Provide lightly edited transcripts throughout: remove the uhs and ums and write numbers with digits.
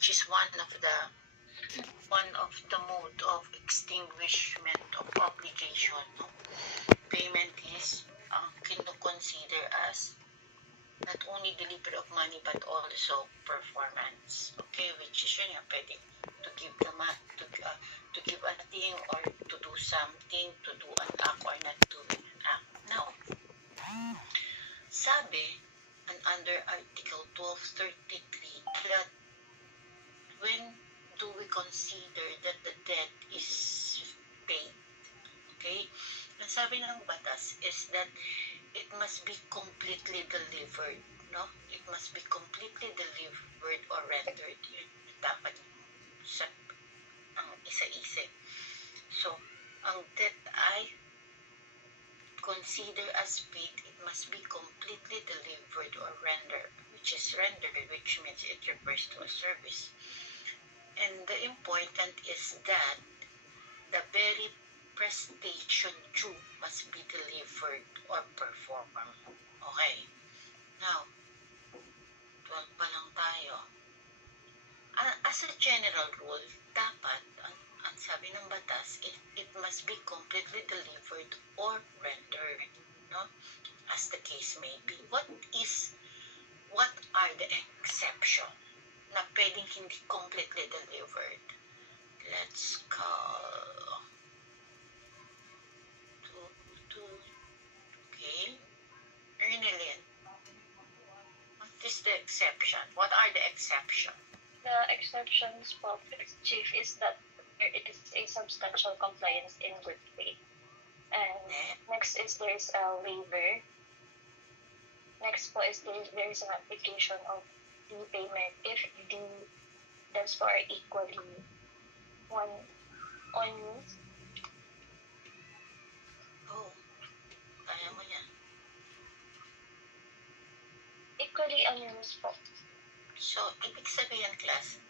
which is one of the mode of extinguishment of obligation. No? Payment is kinukonsider as not only delivery of money but also performance. Okay, which is yun, pwede to give to give a thing or to do something, to do an act or not doing an act. Now, sabi, and under Article 1233, that when do we consider that the debt is paid? Okay? Ang sabi ng batas is that it must be completely delivered. No? It must be completely delivered or rendered. Yun dapat sa ang isa-isip. So, ang debt ay consider as paid, it must be completely delivered or rendered, which means it refers to a service. And the important is that the very prestation due must be delivered or performed. Okay. Now, 12 pa lang tayo. As a general rule, dapat, ang sabi ng batas, it must be completely delivered or rendered, no? As the case may be. What are the exceptions na pwedeng hindi completely delivered? Let's call okay. Ernelyn, what is the exception? What are the exceptions? The exceptions, Chief, is that it is a substantial compliance in good faith. And next is there is a waiver. Next is there is an application of the payment if the debts are equally unused. Oh, kaya mo yan. Equally unused po. So, ibig sabihin, class,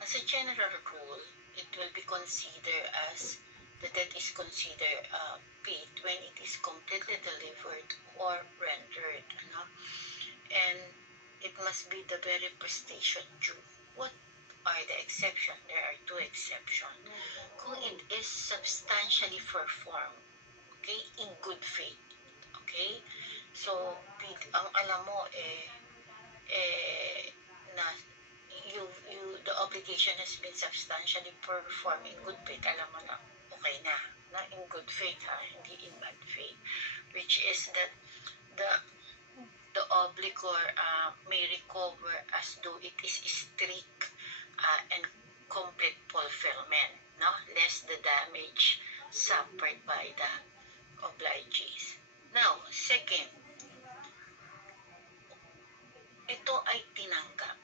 as a general rule, it will be considered as the debt is considered paid when it is completely delivered or rendered. Ano? And it must be the very prestation due. What are the exceptions? There are two exceptions. Kung it is substantially performed, okay, in good faith. Okay? So, ang alam mo, na the obligation has been substantially performed in good faith, alam mo na, okay na in good faith, hindi in bad faith, which is that the obligor may recover as though it is strict and complete fulfillment, no? Less the damage suffered by the obligees. Now, second, ito ay tinanggap.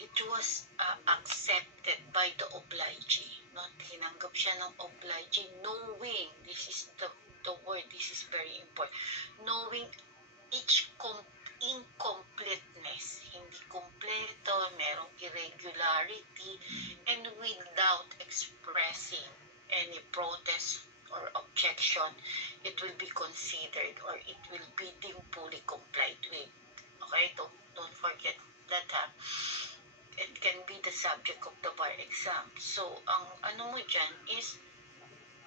It was accepted by the obligee. No? Tinanggap siya ng obligee knowing, this is the word, this is very important, knowing each incompleteness, hindi kompleto, merong irregularity, and without expressing any protest or objection, it will be considered or it will be deemed fully complied with. Okay, don't forget that it can be the subject of the bar exam. So, ang ano mo dyan is,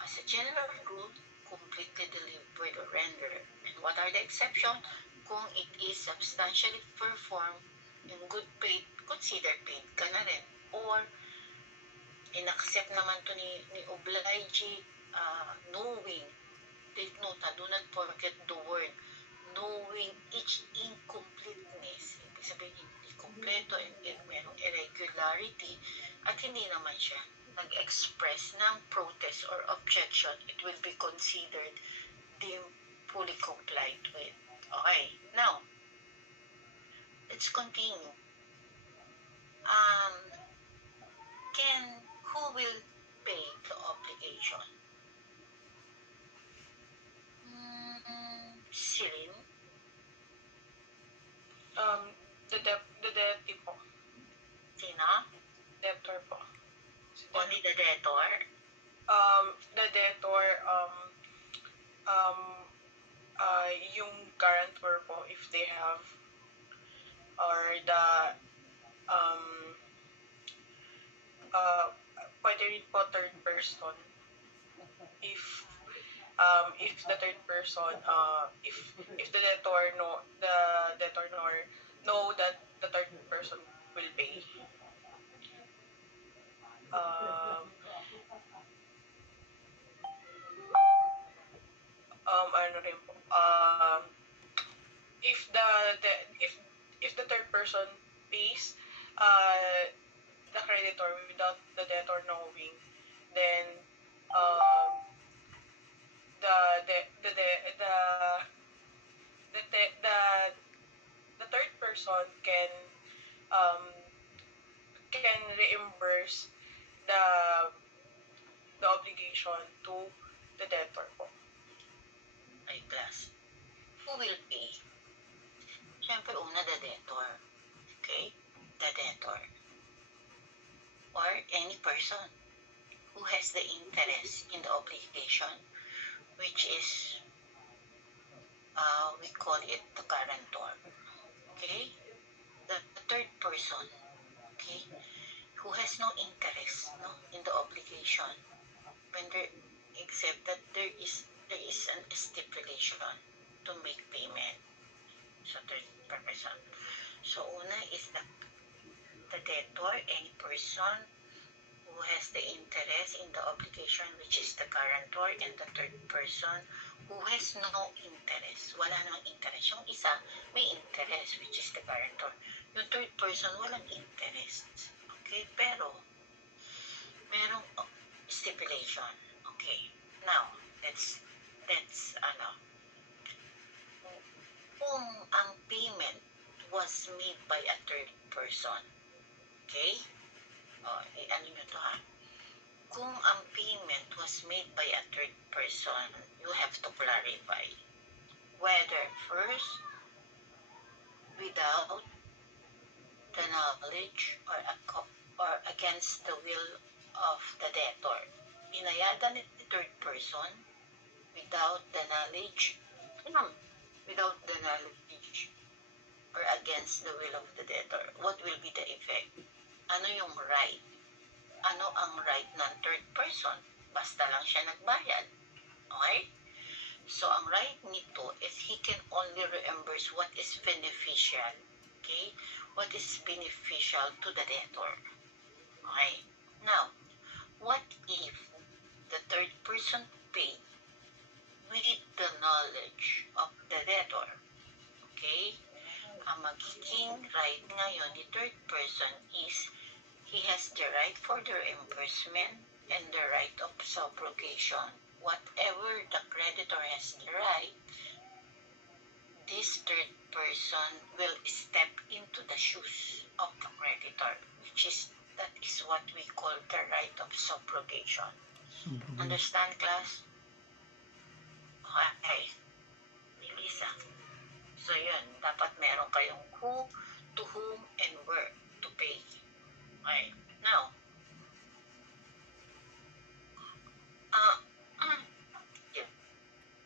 as a general rule, completely delivered or rendered. And what are the exceptions? Kung it is substantially performed in good faith, consider paid ka na rin. Or, in-accept naman to ni obligee, knowing, take note, do not forget the word, knowing each incompleteness. Ibig sabihin, hindi kompleto, and merong irregularity, at hindi naman siya nag-express ng protest or objection, it will be considered deemed fully complied with. Okay, now, let's continue. Who will pay the obligation? Celine? The debtor po. Sino? Debtor po. Only the debtor? The debtor, yung guarantor po, if they have, or the pwede rin po third person. If the third person, if the debtor know that the third person will pay. Um, ano rin po, if if the third person pays uh, the creditor without the debtor knowing, then um, the the the the the the, the, the third person um, can reimburse the the obligation to the debtor po. Ay, class. Who will pay? Siyempre, una, the debtor. Okay? The debtor. Or any person who has the interest in the obligation, which is, we call it the guarantor. Okay? The third person, okay, who has no interest, no, in the obligation, when there, except that there is an stipulation to make payment. So third person. So una is the debtor, any person who has the interest in the obligation, which is the guarantor, and the third person who has no interest. Wala namang interest. Yung isa, may interest, which is the guarantor. Yung third person, walang interest. Okay? Pero, merong stipulation. Okay. Now, that's kung ang payment was made by a third person. Okay? Ano nyo to ha? Kung ang payment was made by a third person, you have to clarify whether first, without the knowledge or against the will of the debtor. Binayadan ni third person without the knowledge or against the will of the debtor. What will be the effect? Ano yung right? Ano ang right ng third person? Basta lang siya nagbayad. Okay? So, ang right nito is he can only reimburse what is beneficial. Okay? What is beneficial to the debtor. Okay? Now, what if the third person paid with the knowledge of the debtor? Okay? Ang magiging right ngayon ni third person is he has the right for the reimbursement and the right of subrogation. Whatever the creditor has the right, this third person will step into the shoes of the creditor, that is what we call the right of subrogation. Understand, class? Okay. Lisa. So, yun. Dapat meron kayong who, to whom, and where to pay. Okay. Now,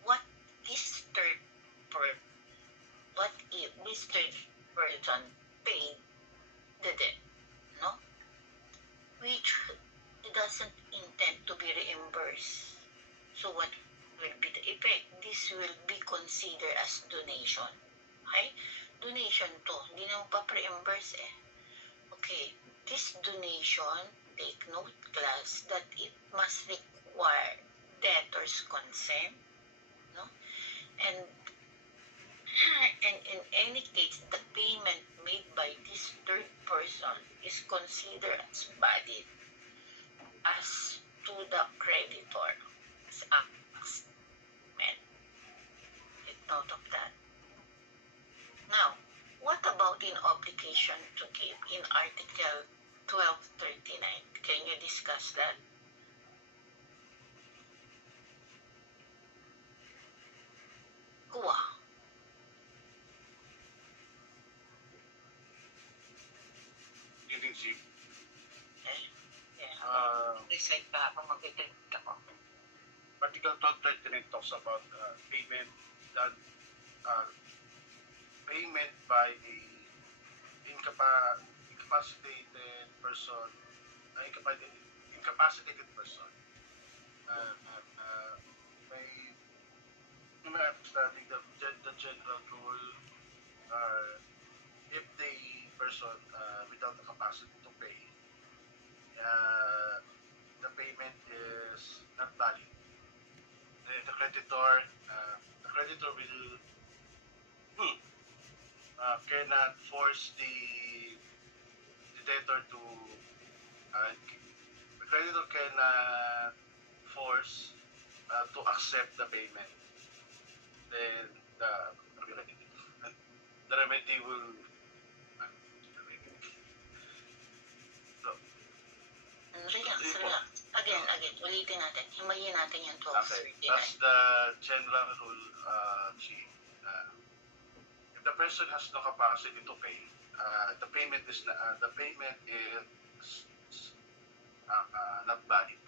what is third person? What if this third person paid the debt, no? Which doesn't intend to be reimbursed. So what will be the effect? This will be considered as donation. Okay? Donation to. Hindi na magpa-reimburse eh. Okay. This donation, take note class, that it must require debtor's consent, no? And in any case, the payment made by this third person is considered as valid as to the creditor. Take note of that. Now, what about in obligation to give in Article 1239? Can you discuss that? Kuha. Evening, Chief. Okay. Yeah. Recite pa ako, mag-edit ako. Article 1239 talks about payment by a incapacitated person, incapacitated person, may my understanding the general rule are if the person without the capacity to pay, uh, the payment is not valid. The creditor will cannot force the debtor to the creditor cannot force to accept the payment. Then the remedy will so, Relax. Again, ulitin natin. Himayin natin yung okay. 1239. That's the general rule, Chief. If the person has no capacity to pay, the payment is not valid.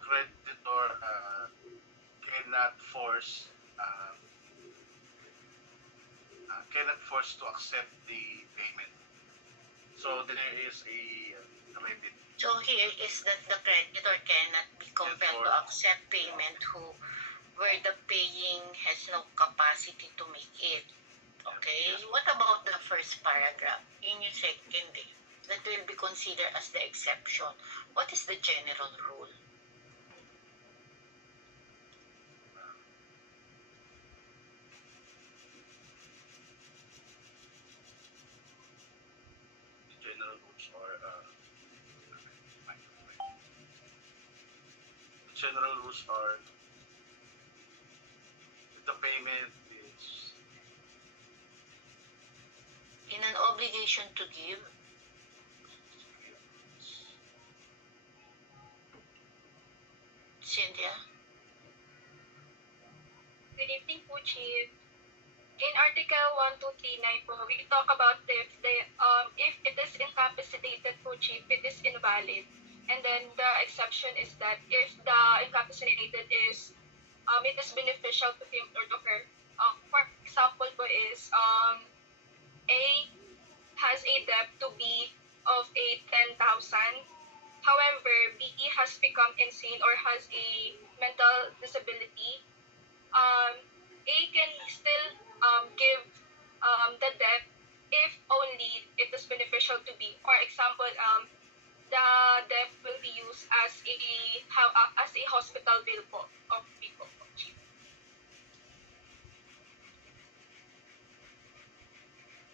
Creditor cannot force to accept the payment. So there is a remedy. So here is that the creditor cannot be compelled to accept payment where the paying has no capacity to make it. Okay? Yes. What about the first paragraph? In your second, that will be considered as the exception. What is the general rule? The general rules are if the payment is In an obligation to give, Cynthia? Good evening po, Chief. In Article 1239 po, we talk about if it is incapacitated po, Chief, it is invalid. And then the exception is that if the incapacitated is it is beneficial to him or to her. For example po is A has a debt to B of a 10,000. However, B has become insane or has a mental disability. A can still give the debt if only it is beneficial to B. For example, the debt will be used as a hospital bill po of people.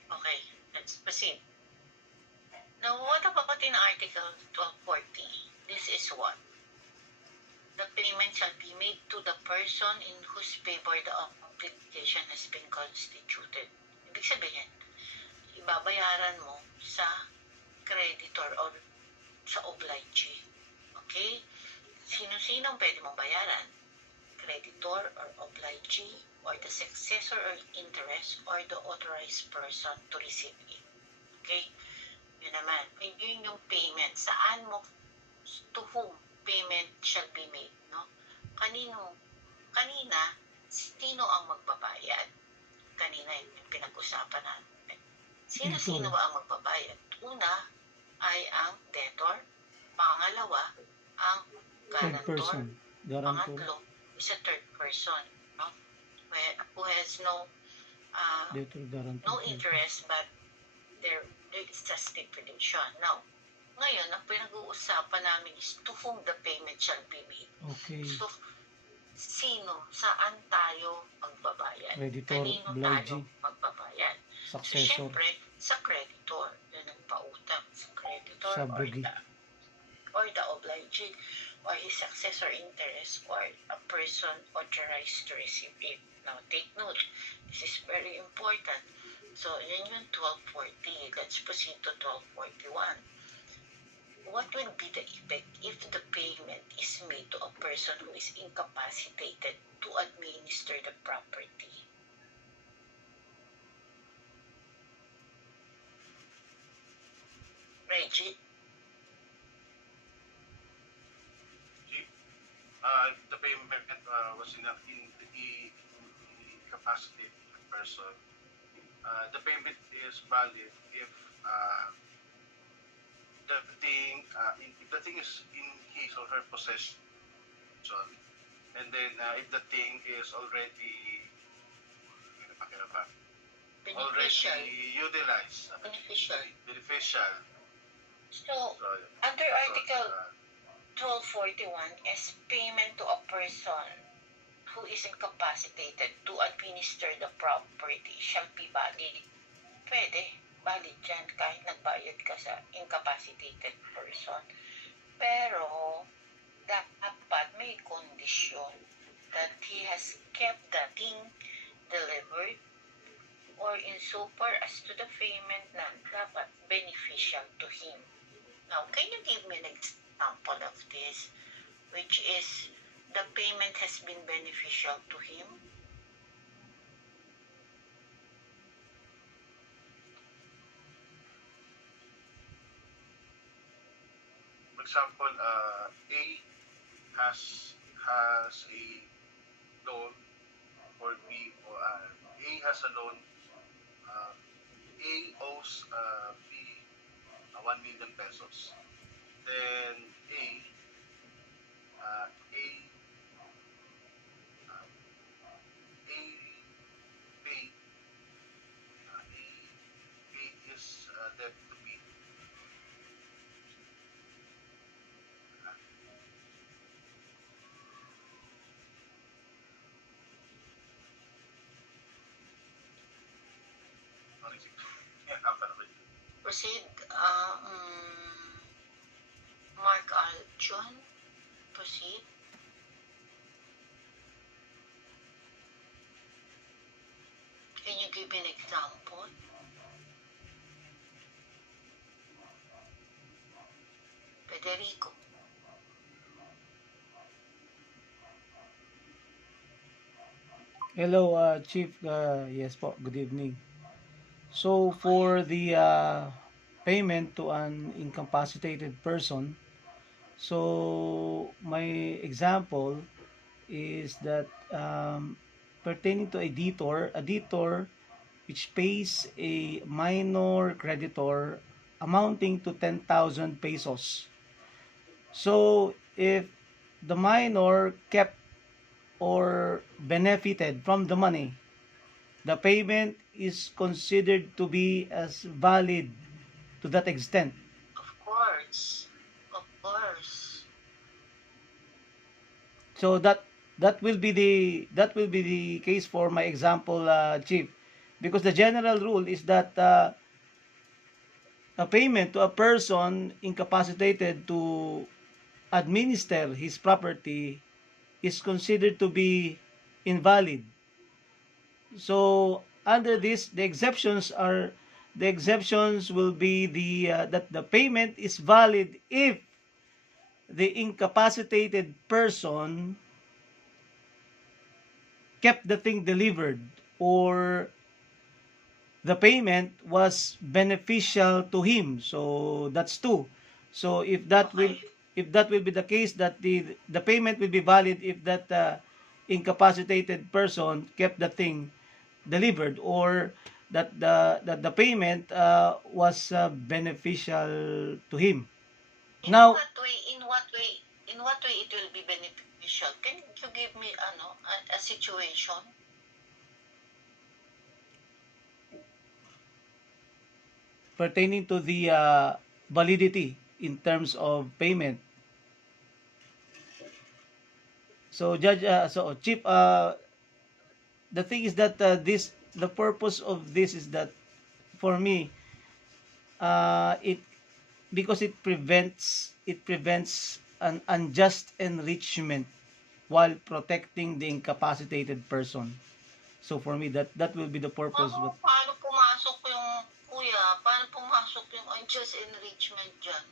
Okay, let's proceed. Now, what about in Article 1240? This is what? The payment shall be made to the person in whose favor the obligation has been constituted. Ibig sabihin, ibabayaran mo sa creditor or sa obligee. Okay? Sino-sino ang pwede mong bayaran? Creditor or obligee or the successor or interest or the authorized person to receive it. Okay? Yun naman. Yun yung payment. Saan mo, to whom payment shall be made, no? Kanina, sino ang magbabayad? Kanina yung pinag-usapan natin. Sino-sino ba ang magbabayad? Una ay ang debtor. Pangalawa, ang Third guarantor. person. Guarantor. Pangatlo is a third person, no? Who has no Debtor guarantor. no interest, but there is a stipulation. Now, ngayon, ang pinag-uusapan namin is to whom the payment shall be made. Okay. So, saan tayo magbabayad? Creditor, Kanino tayo obligee, magbabayad? So, successor, syempre, sa creditor. Yun ang pautang. Sa creditor subrogate. or the obligee or his successor interest or a person authorized to receive it. Now, take note. This is very important. So, yun yung 1240. Let's proceed to 1241. What will be the effect if the payment is made to a person who is incapacitated to administer the property? Reggie? The payment was in incapacitated person. The payment is valid if if the thing is in his or her possession, and then if the thing is already Beneficial. already utilized, Beneficial. beneficial. So, So, under that's Article all. 1241 is payment to a person who is incapacitated to administer the property shall be valid. Pwede, valid yan kahit nagbayad ka sa incapacitated person. Pero, dapat may kondisyon that he has kept the thing delivered or insofar as to the payment na dapat beneficial to him. Now, can you give me an example of this, which is the payment has been beneficial to him? For example, A has a loan for B, or A has a loan. A owes B 1 million pesos. Then A paid his debt to B. Proceed, Mark Aljon, proceed. Can you give an example? Federico. Hello, Chief. Yes po, good evening. So, for the payment to an incapacitated person, so my example is that pertaining to a debtor which pays a minor creditor amounting to 10,000 pesos. So, if the minor kept or benefited from the money, the payment is considered to be as valid to that extent. Of course. Of course. So that will be the case for my example, Chief, because the general rule is that a payment to a person incapacitated to administer his property is considered to be invalid. So under this, the exceptions will be that the payment is valid if the incapacitated person kept the thing delivered, or the payment was beneficial to him. So that's two. So if that will be the case, that the payment will be valid if that incapacitated person kept the thing delivered, or that the payment was beneficial to him. In Now, what way? In what way it will be beneficial? Can you give me a situation? pertaining to the validity in terms of payment. So Judge, Chief, the thing is that the purpose of this is that, for me, it because it prevents an unjust enrichment while protecting the incapacitated person. So for me, that will be the purpose. Paano pumasok yung, kuya, paano pumasok yung unjust enrichment dyan?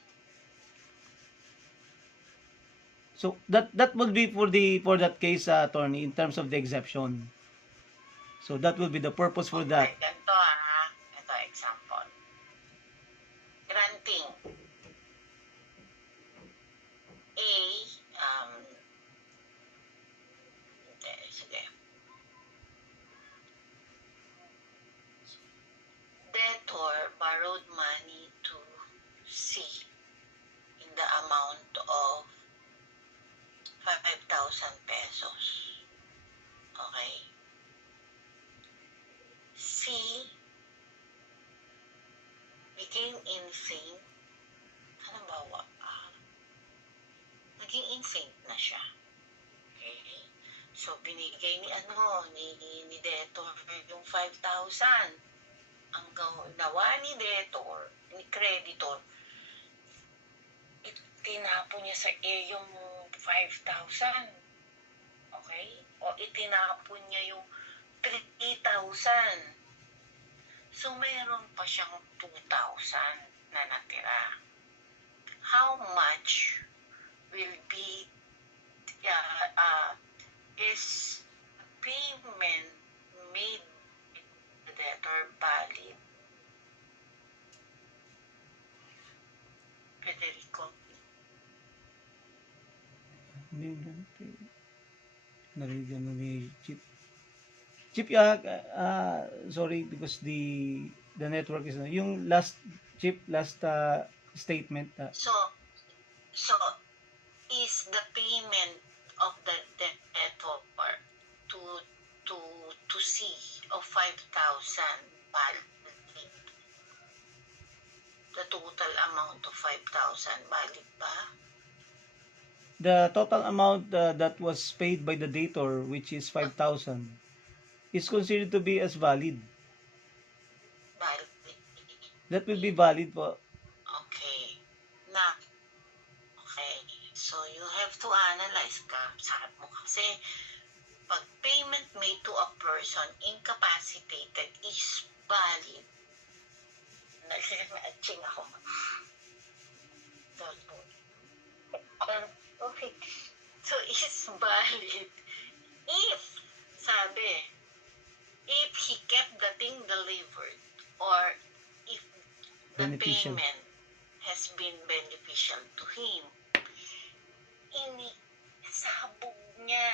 So that would be for that case, attorney, in terms of the exception. So that will be the purpose for that. Okay, ito example. Granting A, sige. Debtor borrowed money to C. insane na siya. Okay? So, binigay ni debtor yung 5,000. Ang nawa ni debtor, ni creditor, tinapon niya sa yung 5,000. Okay? O itinapon niya yung 3,000. So, mayroon pa siyang 2,000 na natira. How much will be is payment made the debtor valid? Federico? Narinig ni Chip. Chip, sorry because the network is yung last Chip, last statement. So is the payment of the debtor to C of 5,000 valid? The total amount of 5,000 valid ba? The total amount that was paid by the debtor, which is 5,000, is considered to be as valid. Valid. That will be valid po. Okay. Okay. So, you have to analyze ka. Sabi mo kasi, pag payment made to a person incapacitated is valid. Nag-ching ako. Okay. So, is valid if, sabi, if he kept the thing delivered or if the Beneficial. payment has been beneficial to him. Sabog niya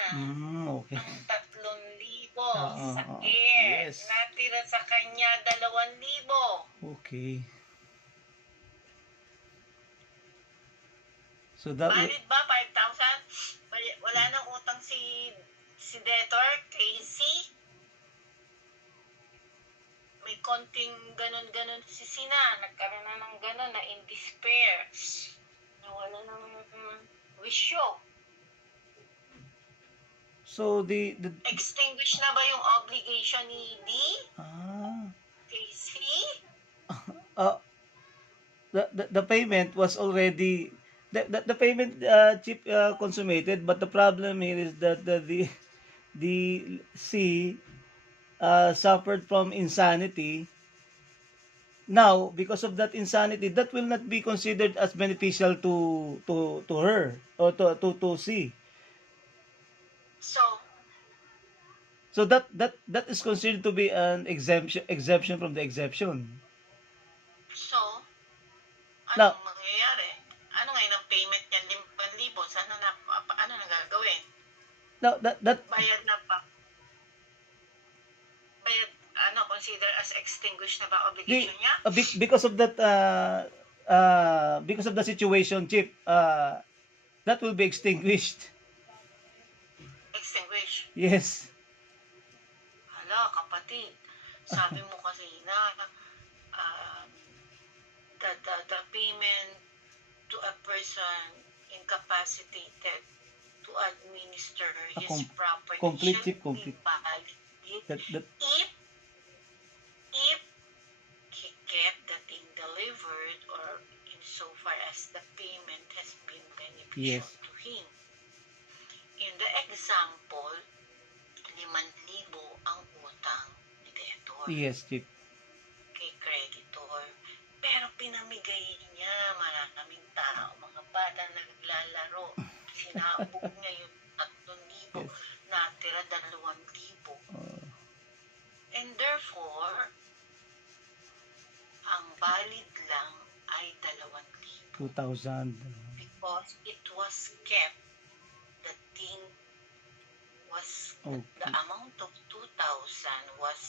Okay. ang 3,000 sa air. Yes. Natira sa kanya 2,000. Okay. So that Valid ba 5,000? Wala nang utang si debtor, Casey. May konting ganon-ganon si Sina. Nagkaroon na ng ganon na in despair. Nawala ng wisyo. so the Extinguish na ba yung obligation ni D? Casey? the payment was already the payment Chip consummated, but the problem here is that the C suffered from insanity. Now, because of that insanity, that will not be considered as beneficial to her or to C. So that is considered to be an exemption from the exception. So, Now, anong mangyayari? Ano ngayon ang payment niya? 5,000. Saan ano na gagawin? now that Bayad na pa. Bayad, consider as extinguished na ba obligation niya? because of that because of the situation, Chip, that will be extinguished. Extinguish. Yes. Hala, kapatid. Sabi mo kasi na the payment to a person incapacitated to administer his property complete, should complete. be valid That if he kept the thing delivered or insofar as the payment has been beneficial Yes. to him. In the example, 5,000 ang utang ni debtor yes, Chip. kay creditor. Pero pinamigay niya maraming tao, mga bata naglalaro. Sinabog niya yung 3,000, Yes. natira 2,000. And therefore, ang valid lang ay 2,000 2,000. because it was kept. The thing was, Okay. the amount of 2,000 was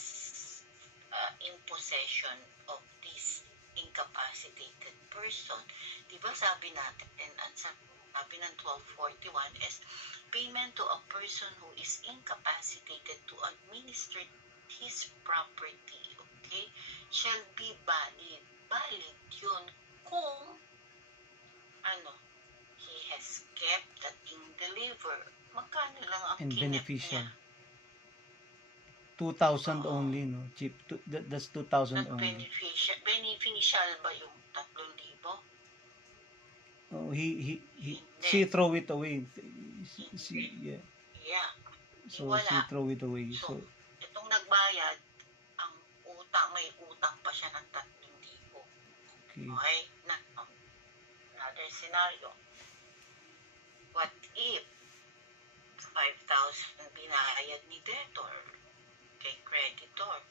in possession of this incapacitated person. Diba sabi natin, sabi ng 1241 is payment to a person who is incapacitated to administer his property, okay, shall be valid. Valid yun kung he has kept the thing deliver, magkano lang ang And kinep beneficial. niya? 2,000 Oo. only, no? Cheap. That's 2,000 Not only. beneficial. Beneficial ba yung 3,000? Oh, Hindi. she throw it away. Yeah. Yeah. So Wala. she throw it away. So, So itong nagbayad, ang utang, may utang pa siya ng 3,000. okay. Okay? Another scenario. What if 5,000 binayad ni debtor kay creditor?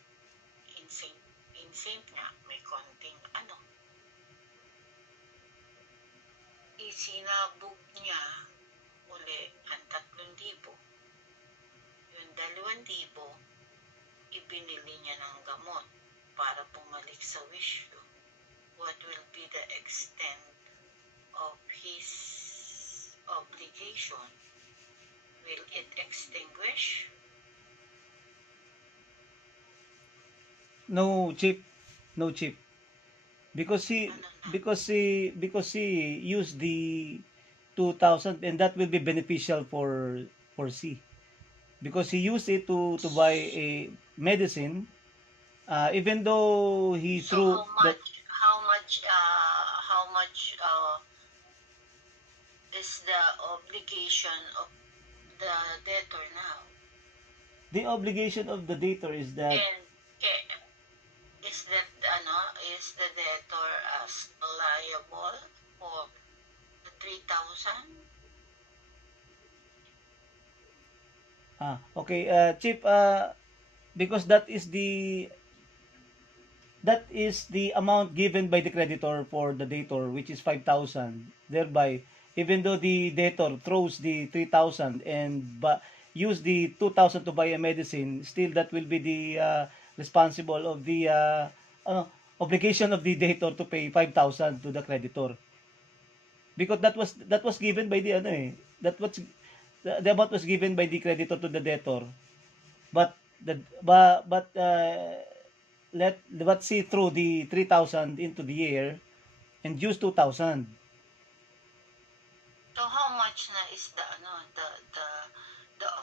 Insane nga, may konting isinabog niya uli ang 3,000. Yung 2,000, ibinili niya ng gamot para bumalik sa wisyo. What will be the extent of his obligation? Will it extinguish? No cheap. Because he Ano na? because he used the 2,000, and that will be beneficial for C. Because he used it to buy a medicine, even though he So threw how much is the obligation of the debtor now? the obligation of the debtor is that And is the debtor as liable for the 3,000? okay, Chief, because that is the amount given by the creditor for the debtor, which is 5,000. Thereby, even though the debtor throws the 3,000 and use the 2,000 to buy a medicine, still that will be the responsible of the obligation of the debtor to pay 5,000 to the creditor. Because that was given by the the amount was given by the creditor to the debtor, but let's see through the 3,000 into the air and use 2,000. So how much na is the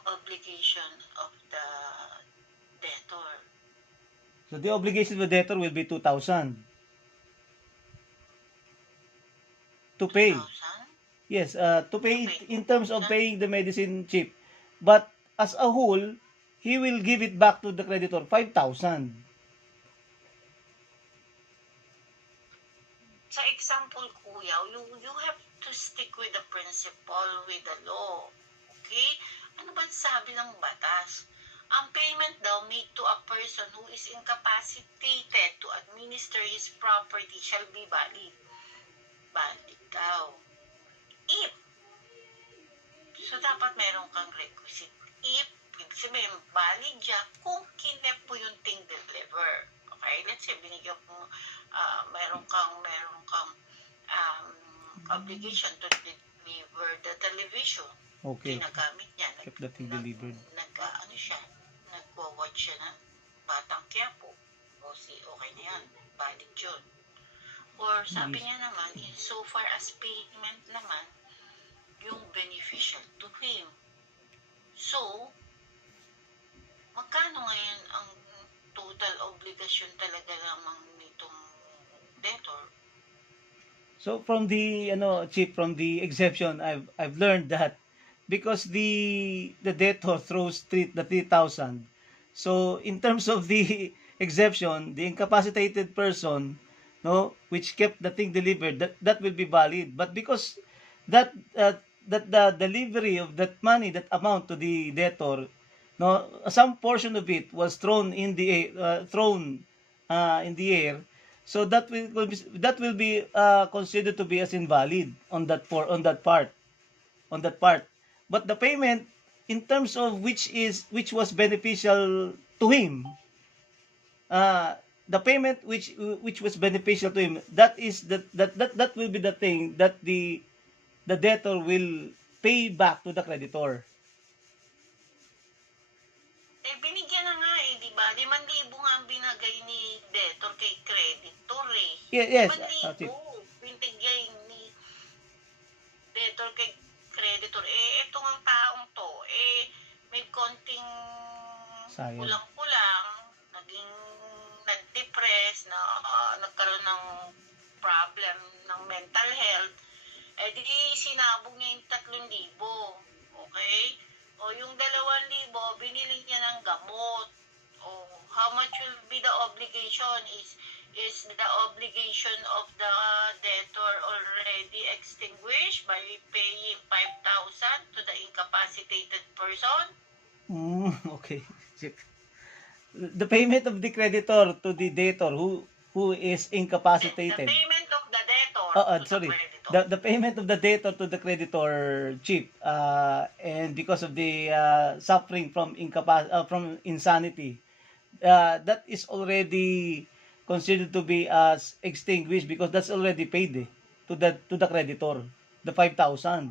obligation of the debtor? So the obligation of the debtor will be 2,000 to pay. 2,000? Yes, to pay Okay, in terms of 2,000. paying the medicine chip. But as a whole, he will give it back to the creditor 5,000. Sa example, kuya, you have to stick with the principle, with the law. Okay? Ano ba sabi ng batas? Ang payment daw made to a person who is incapacitated to administer his property shall be valid. Valid daw. If. So, dapat meron kang requisite. If, ibig sabihin, valid siya kung kinep mo yung thing deliver. Okay? Let's say, binigyan mo, meron kang obligation to deliver the television. Okay. Ginagamit niya. Kept the thing delivered. Nagwa-watch siya ng Batang Quiapo. O okay na yan. Valid yun. Or sabi niya naman, so far as payment naman, yung beneficial to him. So, magkano ngayon ang total obligasyon talaga lamang nitong debtor? So from the Chief, from the exception, I've learned that because the debtor throws the 3,000. So in terms of the exception, the incapacitated person, which kept the thing delivered, that will be valid. But because that the delivery of that money, that amount to the debtor, some portion of it was thrown in the air. So that will be considered to be as invalid on that part. But the payment in terms of which was beneficial to him, the payment which was beneficial to him, that will be the thing that the debtor will pay back to the creditor. Binigyan na nga di ba? 5,000 nga ang binagay ni debtor kay creditor Yes. 5,000 binigay ni debtor kay creditor, etong ang taong to, may konting Sayang. kulang-kulang, naging nag-depress, nagkaroon ng problem ng mental health, di sinabog niya yung 3,000. Okay? O yung 2,000, binili niya ng gamot. O how much will be the obligation? Is the obligation of the debtor already extinguished by paying 5,000 to the incapacitated person? Okay. The payment of the creditor to the debtor who is The incapacitated. payment of the debtor to Sorry. the creditor. The payment of the debtor to the creditor, Chief, and because of the suffering from from insanity, that is already considered to be as extinguished because that's already paid to the creditor, the 5,000.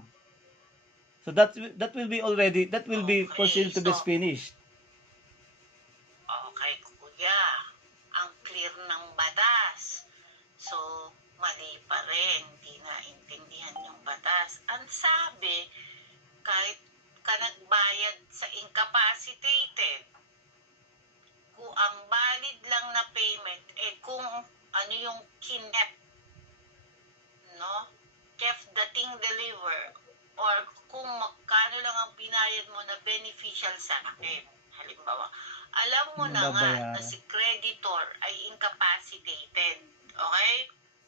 So that will be Okay, considered to be so- finished. Okay, kuya. Ang clear ng batas. So, mali pa rin. Hindi naintindihan yung batas. Ang sabi, kahit ka nagbayad sa incapacitated, kung ang valid lang na payment, kung ano yung kinep, no? Kef dating deliver, or kung magkano lang ang binayad mo na beneficial sa akin. Halimbawa, alam mo na nga Babayaran. na si creditor ay incapacitated. Okay?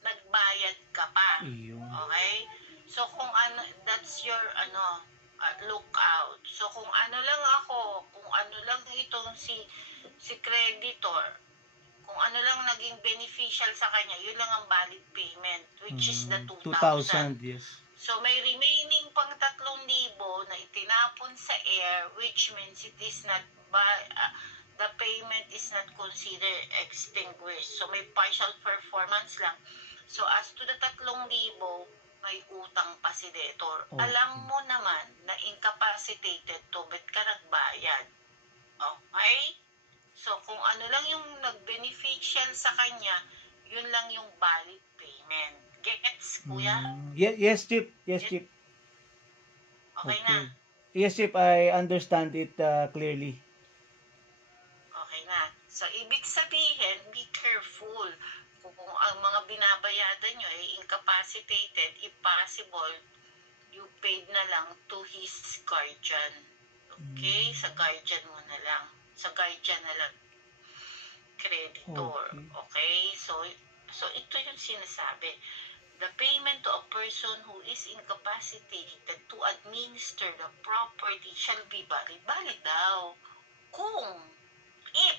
Nagbayad ka pa. Iyon. Okay? So kung ano, that's your lookout. So kung ano lang ako, kung ano lang itong si creditor, kung ano lang naging beneficial sa kanya, yun lang ang valid payment, which is the 2,000. 2,000, yes. So may remaining pang 3,000 na itinapon sa air, which means it is not the payment is not considered extinguished. So may partial performance lang. So as to the 3,000, may utang pa si debtor. Okay. Alam mo naman na incapacitated to, ba't ka nagbayad? Okay? So kung ano lang yung nag-beneficial sa kanya, yun lang yung valid payment. Gets, kuya? Yes, Chief. Yes, Chief. Okay na. Yes, Chief. I understand it clearly. Okay na. So, ibig sabihin, be careful. Kung ang mga binabayadan nyo ay incapacitated, if possible, you paid na lang to his guardian. Okay? Sa guardian mo na lang. Sa guardian na lang. Creditor. Okay? So ito yung sinasabi. The payment to a person who is incapacitated to administer the property shall be valid. Valid daw. Kung if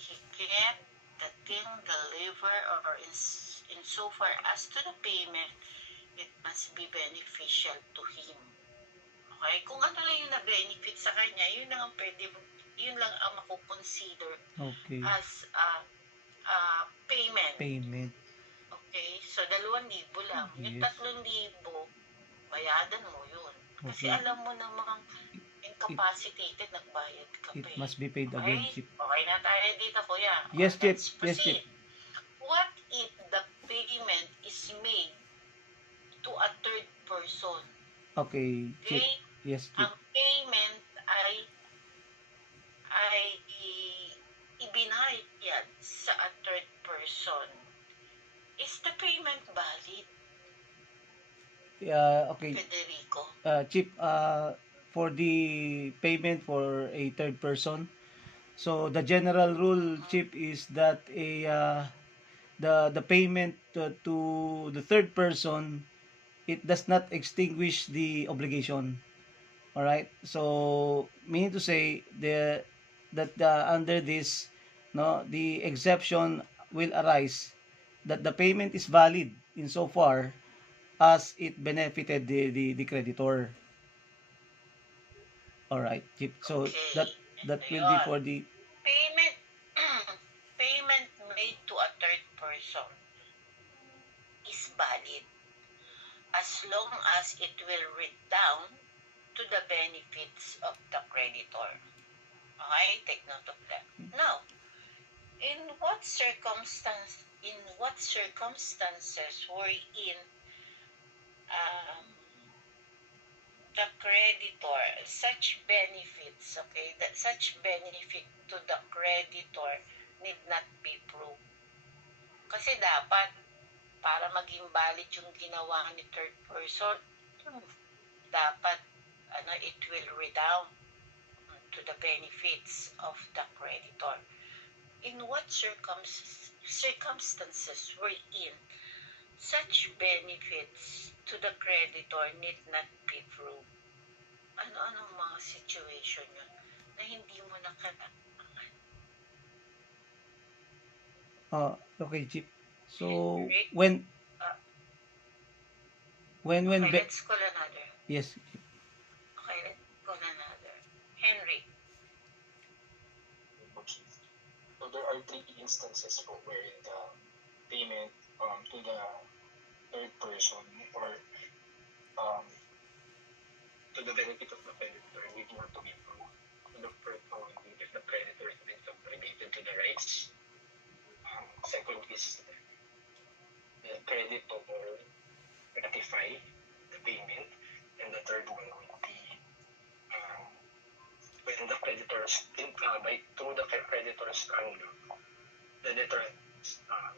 he kept the thing delivered or in so far as to the payment, it must be beneficial to him. Okay? Kung ano lang yung na-benefit sa kanya, yun lang ang pwede, yun lang ang makukonsider Okay. as payment. Payment. Okay? So, 2,000 lang. Yung Yes. 3,000, bayadan mo yun. Kasi Okay. alam mo namang incapacitated, nagbayad ka It pa eh. must be paid again, Okay? Chief. Okay na tayo dito, kuya. Yes, Chief. Let's Yes, proceed. Chief. What if the payment is made to a third person? Okay, Chief. Okay? Yes, Chief. Ang payment ay ibinayad sa a third person. Is the payment valid, Okay, Federico? Chief, for the payment for a third person, so the general rule, Chief, is that the payment to the third person, it does not extinguish the obligation. All right. So meaning to say that under this, no, the exception will arise that the payment is valid insofar as it benefited the creditor. All right. Chief. So Okay. that will be Ayun. for the Payment payment made to a third person is valid as long as it will redound to the benefits of the creditor. Okay, take note of that. Now, in what circumstances wherein creditor, such benefits, okay, that such benefit to the creditor need not be proved. Kasi dapat, para maging valid yung ginawa ni third person, dapat it will redound to the benefits of the creditor. In what circumstances wherein such benefits to the creditor need not be proved? Ano-anong mga situation yun na hindi mo nakatakan? Okay, Chief. So Henry? when Okay, be- let's call another. yes, Okay, let's call another. Henry. So there are three instances po wherein the payment to the third person or to the benefit of the creditor need not to be proved. So the first one, if the creditor is been subrogated to the rights. Second is the creditor ratify the payment, and the third one would be when the creditors through the creditor's conduct, the debtor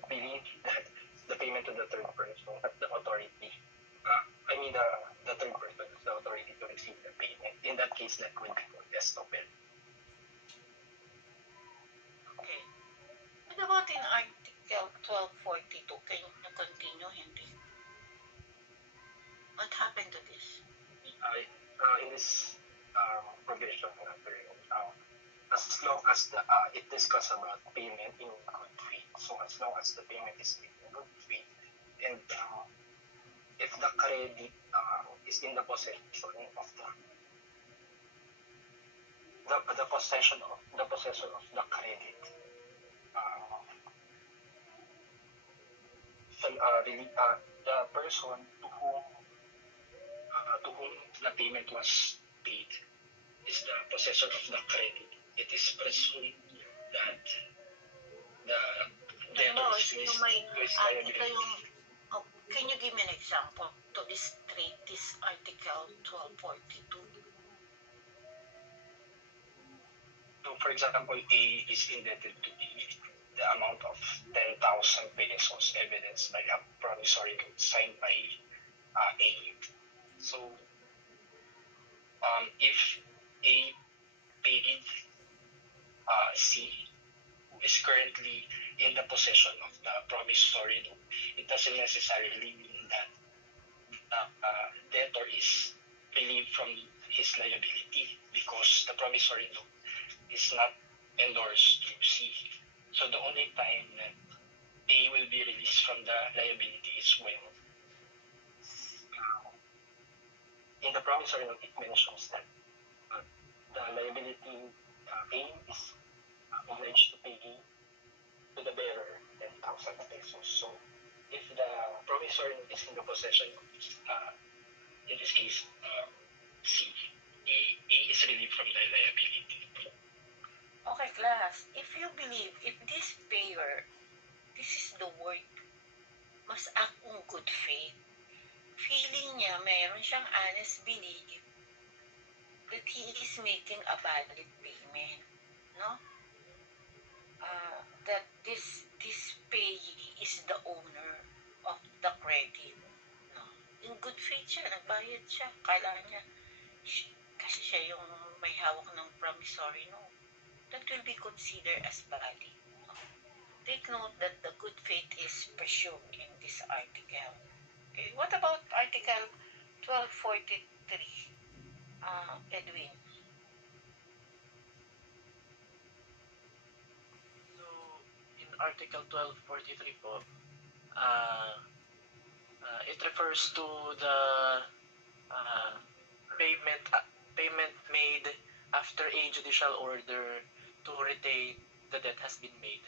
believe that the payment to the third person has the authority. The third person has the authority to receive the payment. In that case, that would be contestable. Okay. What about in Article 1242? Can you continue, Henry? What happened to this? In this provision, as long as it discusses about payment in good faith, so as long as the payment is made in good faith, and if the credit is in the possession of the possession of the possessor of the credit, the person to whom the payment was paid is the possessor of the credit. It is presumed that the debtor is liability. Can you give me an example to illustrate this Article 1242? So, for example, A is indebted to B the amount of 10,000 pesos evidenced by a promissory note signed by A. So, if A paid C, who is currently in the possession of the promissory note, it doesn't necessarily mean that debtor is relieved from his liability because the promissory note is not endorsed to C. So the only time that A will be released from the liability is when in the promissory note it mentions that the liability A is obliged to pay to the bearer 10,000 pesos. So if the promissory note is in the possession of in this case C, A is relieved from the liability. Okay, class. If you believe, if this payer, this is the word, mas act in good faith, feeling niya mayroon siyang honest belief that he is making a valid payment, no? That this payee is the owner of the credit, no? In good faith siya, nagbayad siya, kailangan niya, kasi siya yung may hawak ng promissory note, that will be considered as valid. No? Take note that the good faith is presumed in this article. Okay, what about Article 1243? Edwin. So, in Article 1243 po, it refers to the payment made after a judicial order to retain the debt has been made.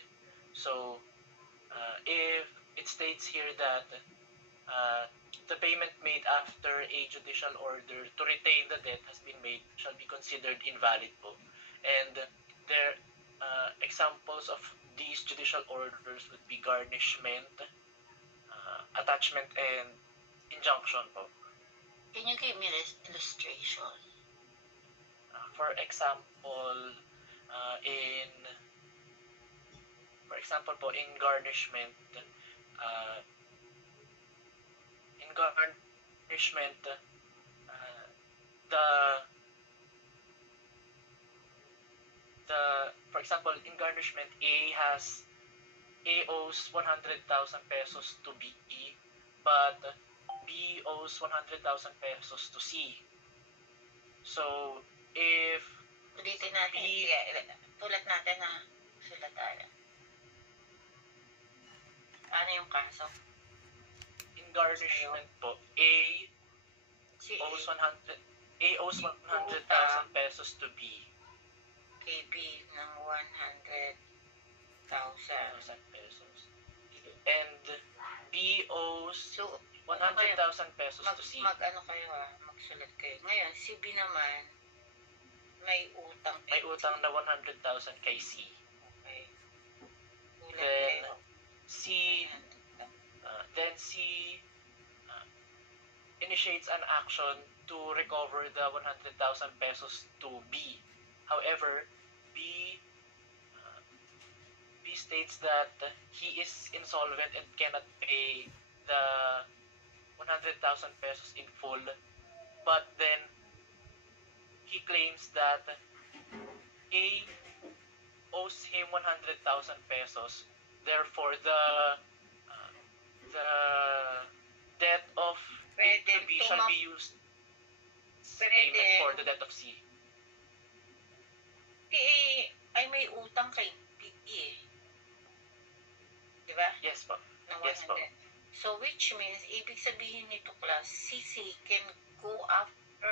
So, if it states here that the payment made after a judicial order to retain the debt has been made shall be considered invalid po. And there examples of these judicial orders would be garnishment, attachment, and injunction po. Can you give me an illustration? For example, in po in garnishment, uh, the for example, in garnishment, A owes 100,000 pesos to B, but B owes 100,000 pesos to C. So, if Ulitin natin. B- Sige, tulad natin na sulat tayo. Ano yung kaso? in garnishment po, A Si owes 100,000 pesos to B. KB ng 100,000. Pesos. And B owes So, 100,000 pesos to C. Mag-ano kayo magsulat kayo. Ngayon, si B naman, may utang. May utang na 100,000 kay C. Okay. Ulat Then, kayo. Then C initiates an action to recover the 100,000 pesos to B. However, B states that he is insolvent and cannot pay the 100,000 pesos in full, but then he claims that A owes him 100,000 pesos. Therefore, the debt of A to B shall be used payment for the debt of C. Ay may utang kay B eh. Di ba? Yes po. Na Yes po. 100. So, which means, ibig sabihin nito class, CC can go after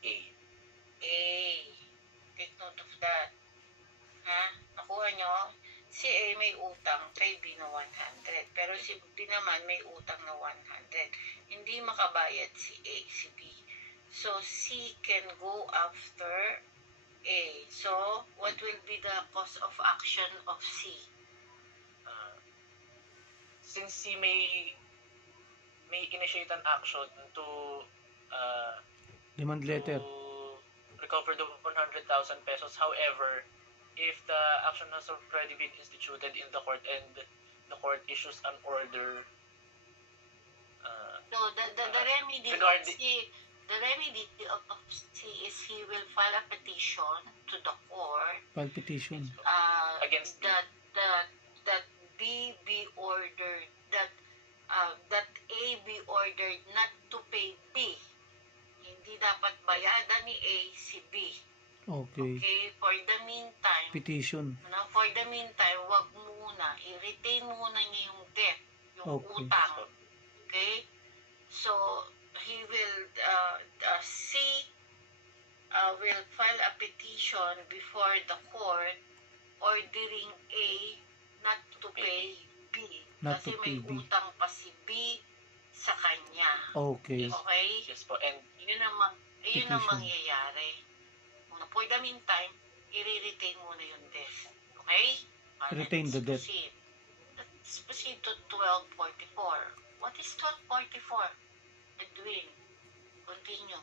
A. A. Take note of that. Ha? Nakuha nyo? Si A may utang kay B na 100. Pero si B naman may utang na 100. Hindi makabayad si A, si B. So, C can go after A. So, what will be the cause of action of C? Since he may initiate an action to Demand letter. to recover the 100,000 pesos. However, if the action has already been instituted in the court and the court issues an order, So, the remedy of regarding- C, the remedy of C is he will file a petition to the court File petition. Against B. that B be ordered that A be ordered not to pay B. Hindi dapat bayadan ni A si B. Okay. Okay, for the meantime, Petition. wag muna, i-retain muna niya yung debt, yung Okay. utang. Okay? So, he will, C will file a petition before the court ordering A not to pay B. Not Kasi to may pay B. utang pa si B sa kanya. Okay. Okay? yes po, and Yun ang Petition. mangyayari. For the meantime, i-retain muna yung debt. Okay? Retain the debt. Let's proceed to 1244. What is 1244? Edwin, continue.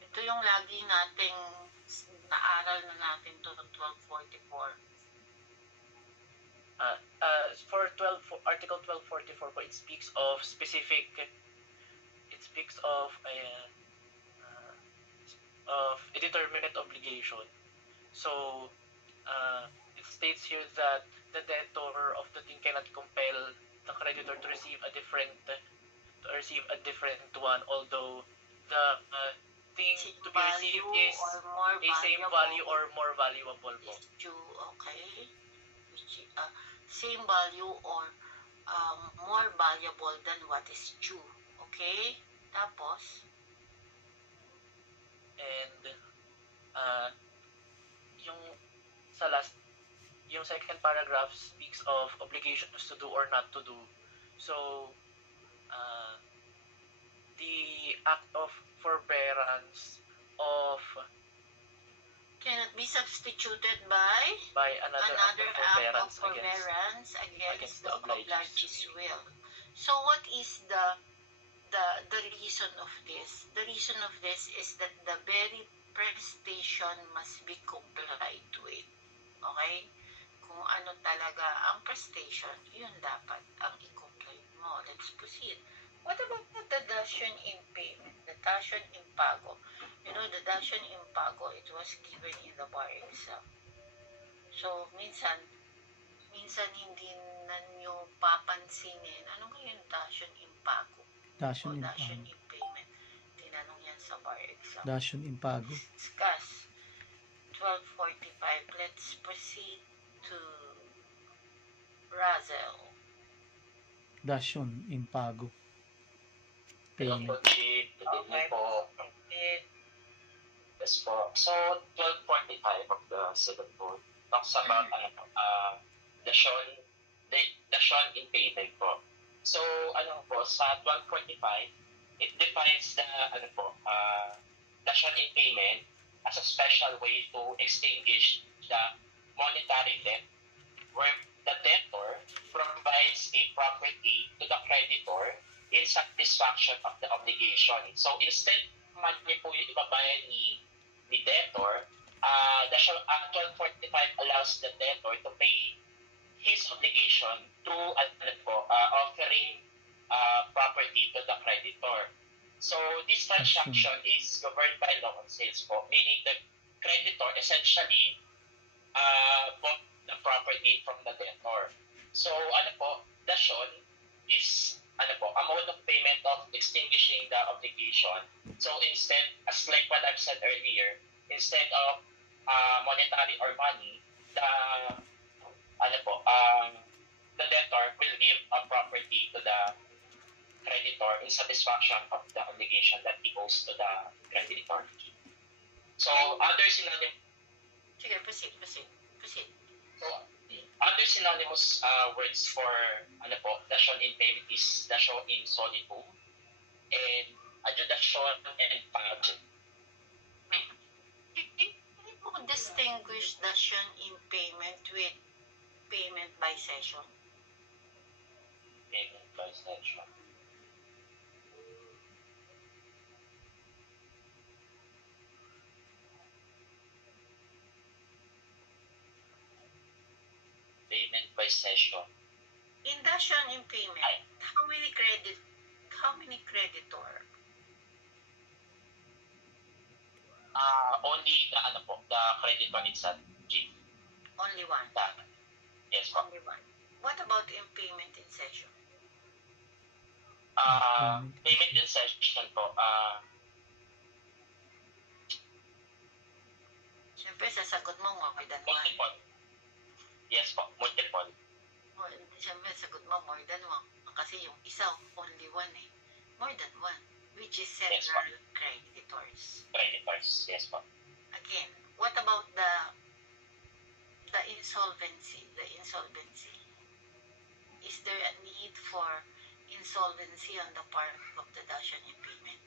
Ito yung lagi nating naaral na natin to 1244. For Article 1244 po, it speaks of a determinate obligation. So, it states here that the debtor of the thing cannot compel the creditor to receive a different one, although the thing to be received is a same value or more valuable po. is due, okay? Same value or more valuable than what is due. Okay? Tapos, And yung second paragraph speaks of obligations to do or not to do. So, the act of forbearance cannot be substituted by another another act of forbearance against forbearance against the the obliger's obliger's will. So what is the the reason of this is that the very prestation must be complied with. Okay? Kung ano talaga ang prestation, yun dapat ang i-comply mo. Let's proceed. What about the dasyon in payment? The dasyon in pago. You know, the dasyon in pago, it was given in the bar exam. So, minsan hindi na nyo papansinin. Ano kaya yung dasyon in pago? Dasyon O in dasyon pago. in payment? Tinanong yan sa bar exam. Dasyon in pago. Discuss. 12:45. Let's proceed to Razel. Dasyon in pago. Hello Payment. po, Chief. Good evening po. Yes po. So, 12:45 of the second board talks about dasyon in payment po. So, sa 12:45, it defines the dasyon in payment as a special way to extinguish the monetary debt where the debtor provides a property to the creditor in satisfaction of the obligation. So instead money po yung ibabayad ni debtor, the 1245 allows the debtor to pay his obligation through offering property to the creditor. So this transaction is governed by law on sales po, meaning the creditor essentially bought the property from the debtor. So dasyon is a mode of payment of extinguishing the obligation. So instead, as like what I've said earlier, instead of monetary or money, the debtor will give a property to the creditor in satisfaction of the obligation that he owes to the creditor. So other synonym. Sige, proceed. So, other synonymous words for dasyon in payment is dasyon in solidum and adjudasyon and pago. Can you distinguish dasyon in payment with payment by session? Payment by session. Payment by session. In dasyon in payment, how many creditor? Only the creditor itself. Only one. Yes po. Only one. What about in payment in session? Payment in session po. Siyempre, sasagot mo more than one. Multiple. Yes po, multiple. Siyempre, sagot mo more than one. Kasi yung isa, only one eh. More than one. Which is several creditors. Creditors, yes po. Again, what about the insolvency? The insolvency. Is there a need for insolvency on the part of the dasyon in payment?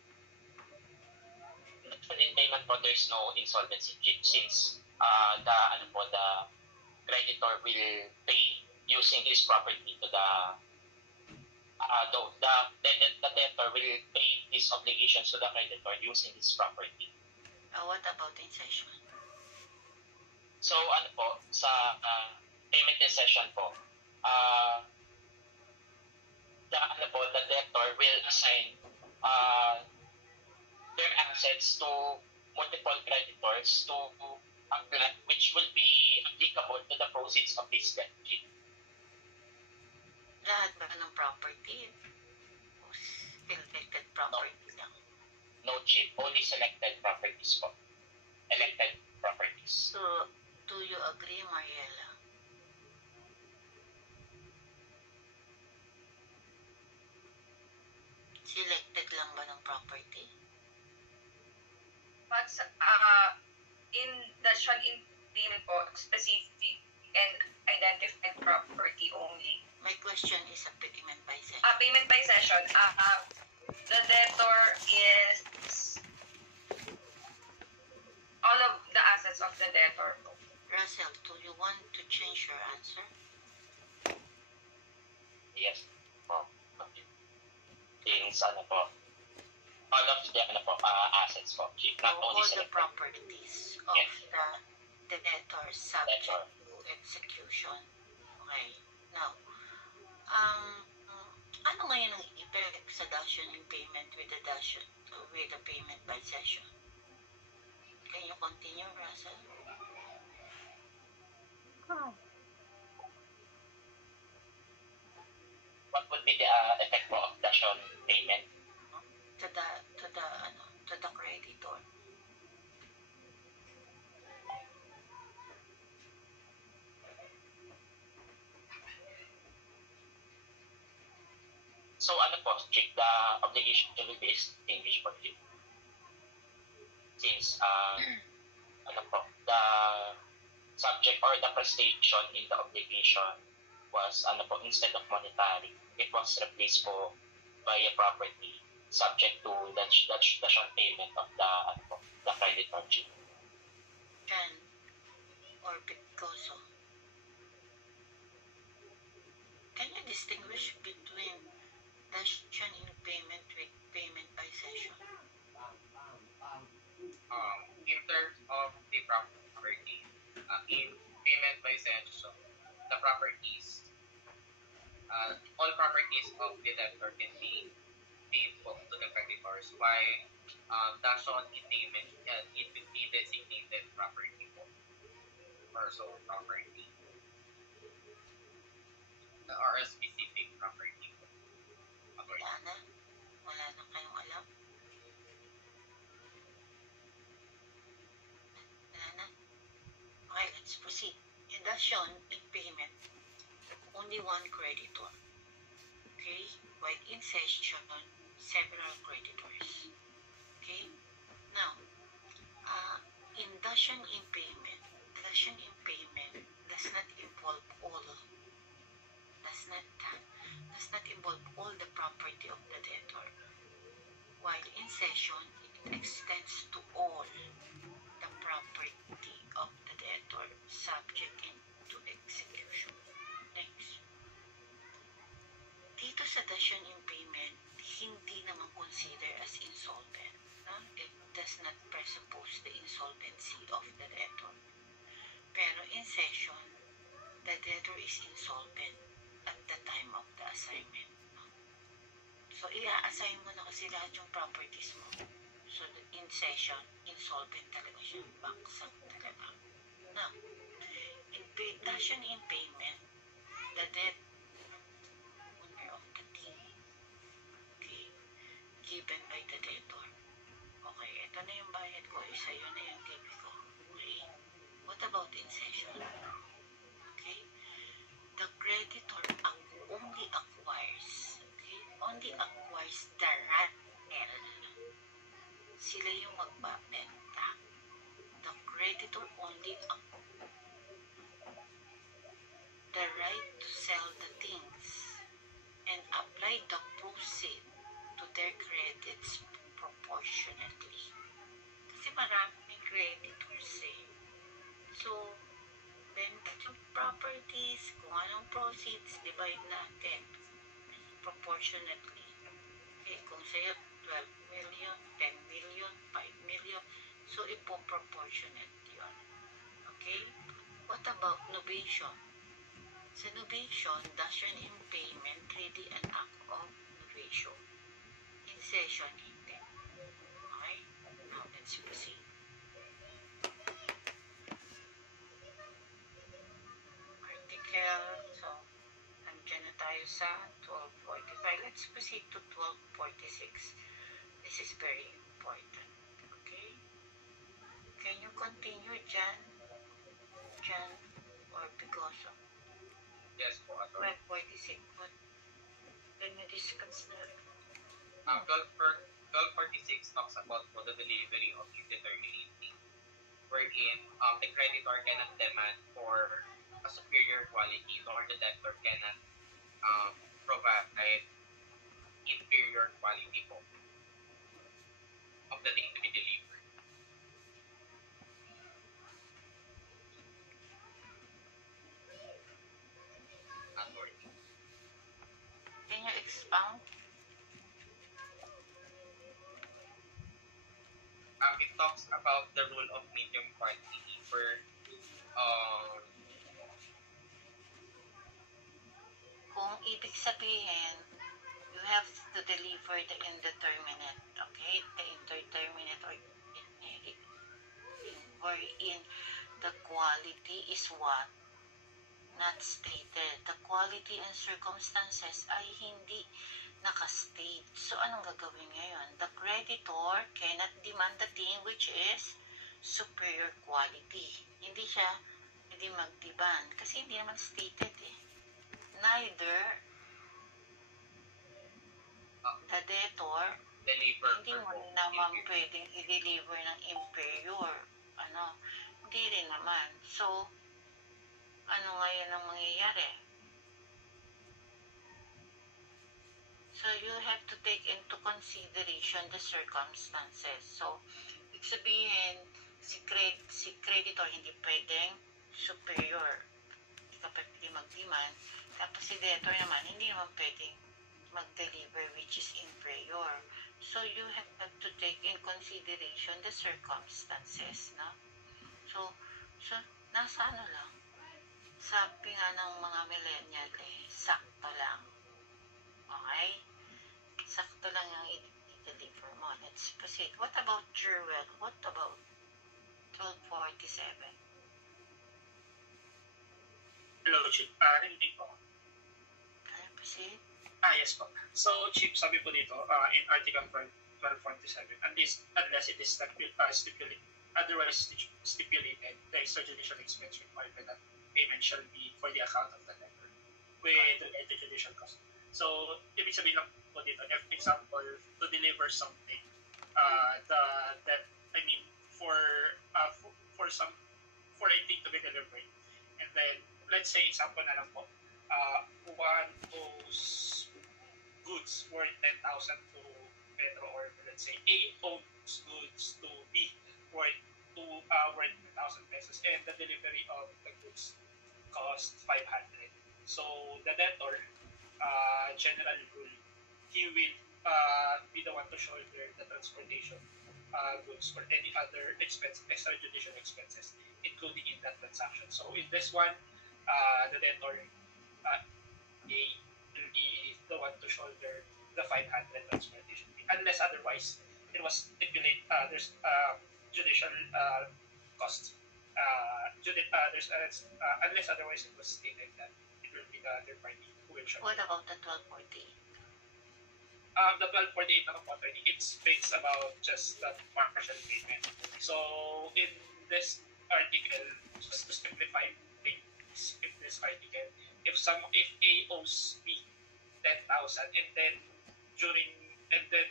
In payment po, there's no insolvency since the creditor will pay using his property to the debtor will pay his obligations to the creditor using his property. What about in session? So sa payment in session po, the debtor will assign their assets to multiple creditors to which will be applicable to the proceeds of his debt. Lahat ba ng property? Selected property lang? No, Chief. Only selected properties po. Elected properties. So, do you agree, Mariela? Selected lang ba ng property? But in dasyon in payment po, specific and identified property only. My question is a payment by session. Payment by session, the debtor is all of the assets of the debtor. Russell, do you want to change your answer? Yes. Oh, okay. In means ano po, all of the ano po, assets po, Chief, not all only the selected. properties of Yes. the debtor subject to execution. Okay. Now, ano ngayon ang effect sa dash in payment with the payment by session? Can you continue, Russell? What would be the effect po of dash on payment? To the creditor. So ano po, Chief, the obligation will be extinguished po, Chief. Since ano po, the subject or the prestation in the obligation was ano po, instead of monetary, it was replaced po by a property subject to the short payment of the ano po, the creditor, Chief. Jan or Picoso. Can you distinguish between dash in payment with payment by session? In terms of the property, in payment by session, the properties, all properties of the debtor can be paid to the creditors, while dash on in payment, it will be designated property or sole property, or a specific property. Wala na kayong alam? Wala na? Okay, let's proceed. In dash in payment, only one creditor. Okay? While in session, several creditors. Okay? Now, in dash in payment does not involve all the property of the debtor. While in session, it extends to all the property of the debtor subject to execution. Next. Dito sa dash in payment, hindi naman consider as insolvent. It does not presuppose the insolvency of the debtor. Pero in session, the debtor is insolvent at the time of the assignment. So, i-assign mo na kasi lahat yung properties mo. So, in session, insolvent talaga siya. Baksak talaga. Now, dash in payment, the debt owner of the thing, okay, given by the debtor. Okay, ito na yung bayad ko. Sa'yo na yung TV ko. Okay? What about in session? Okay? The creditor only acquires the right. Sila yung magbabenta. The creditor only the right to sell the things and apply the proceeds to their credits proportionately. Kasi maraming creditors eh. So, benta yung properties, kung anong proceeds, divide natin proportionately. Okay, kung sa'yo 12 million, 10 million, 5 million, so ipo-proportionate yun. Okay? What about novation? Sa novation, dash in payment, really an act of novation. In session, hindi. Okay? Now, let's proceed. Article, so, nandiyan na tayo sa 1245. Let's proceed to 1246. This is very important. Okay? Can you continue, Jan or Picoso? Yes po, Atty. 1246. But then we discuss that. 1246 talks about the delivery of indeterminacy, wherein the creditor cannot demand for a superior quality, nor the debtor cannot provide inferior quality po of the thing to be delivered. Can you expound? it talks about the rule of medium quantity where um, Kung ibig sabihin, you have to deliver the indeterminate, okay? The indeterminate or generic, wherein the quality is what? Not stated. The quality and circumstances ay hindi nakastate. So, anong gagawin ngayon? The creditor cannot demand the thing which is superior quality. Hindi siya pwede mag-demand kasi hindi naman stated eh. Neither the debtor, deliver hindi mo or naman pwedeng i-deliver ng inferior. Ano? Hindi rin naman. So, ano ngayon ang mangyayari? So, you have to take into consideration the circumstances. So, ibig sabihin, si creditor hindi pwedeng superior. Hindi ka pwede mag-demand. Tapos si debtor naman, hindi naman pwedeng mag-deliver which is inferior. So, you have to take in consideration the circumstances, no? So nasa ano lang, sabi nga ng mga millennial eh, sakto lang. Okay? Sakto lang ang i-deliver mo. Let's proceed. What about Jewel? What about 1247? Hello, Chief. Hindi po. Can I proceed? Yes po. So, Chief, sabi po dito, in Article 1247, unless it is stipulated, otherwise stipulated, the extrajudicial expense required by that payment shall be for the account of the debtor with the judicial cost. So, ibig sabihin lang po dito, if example, to deliver something, for a thing to be delivered, and then, let's say, example na lang po, one owes goods worth 10,000 to Pedro, or let's say A owns goods to B worth 10,000 pesos, and the delivery of the goods cost 500. So the debtor, general rule, he will be the one to shoulder the transportation goods or any other extrajudicial expenses, including in that transaction. So in this one, the debtor will be the one to shoulder the 500 transportation fee, unless otherwise it was stipulated. There's judicial costs. Unless otherwise it was stated that it will be the other party who will shoulder. What about the 1248? The 1248 naman po, it speaks about just that partial payment. So, in this article, just to simplify things in this article, if A owes B 10,000, and then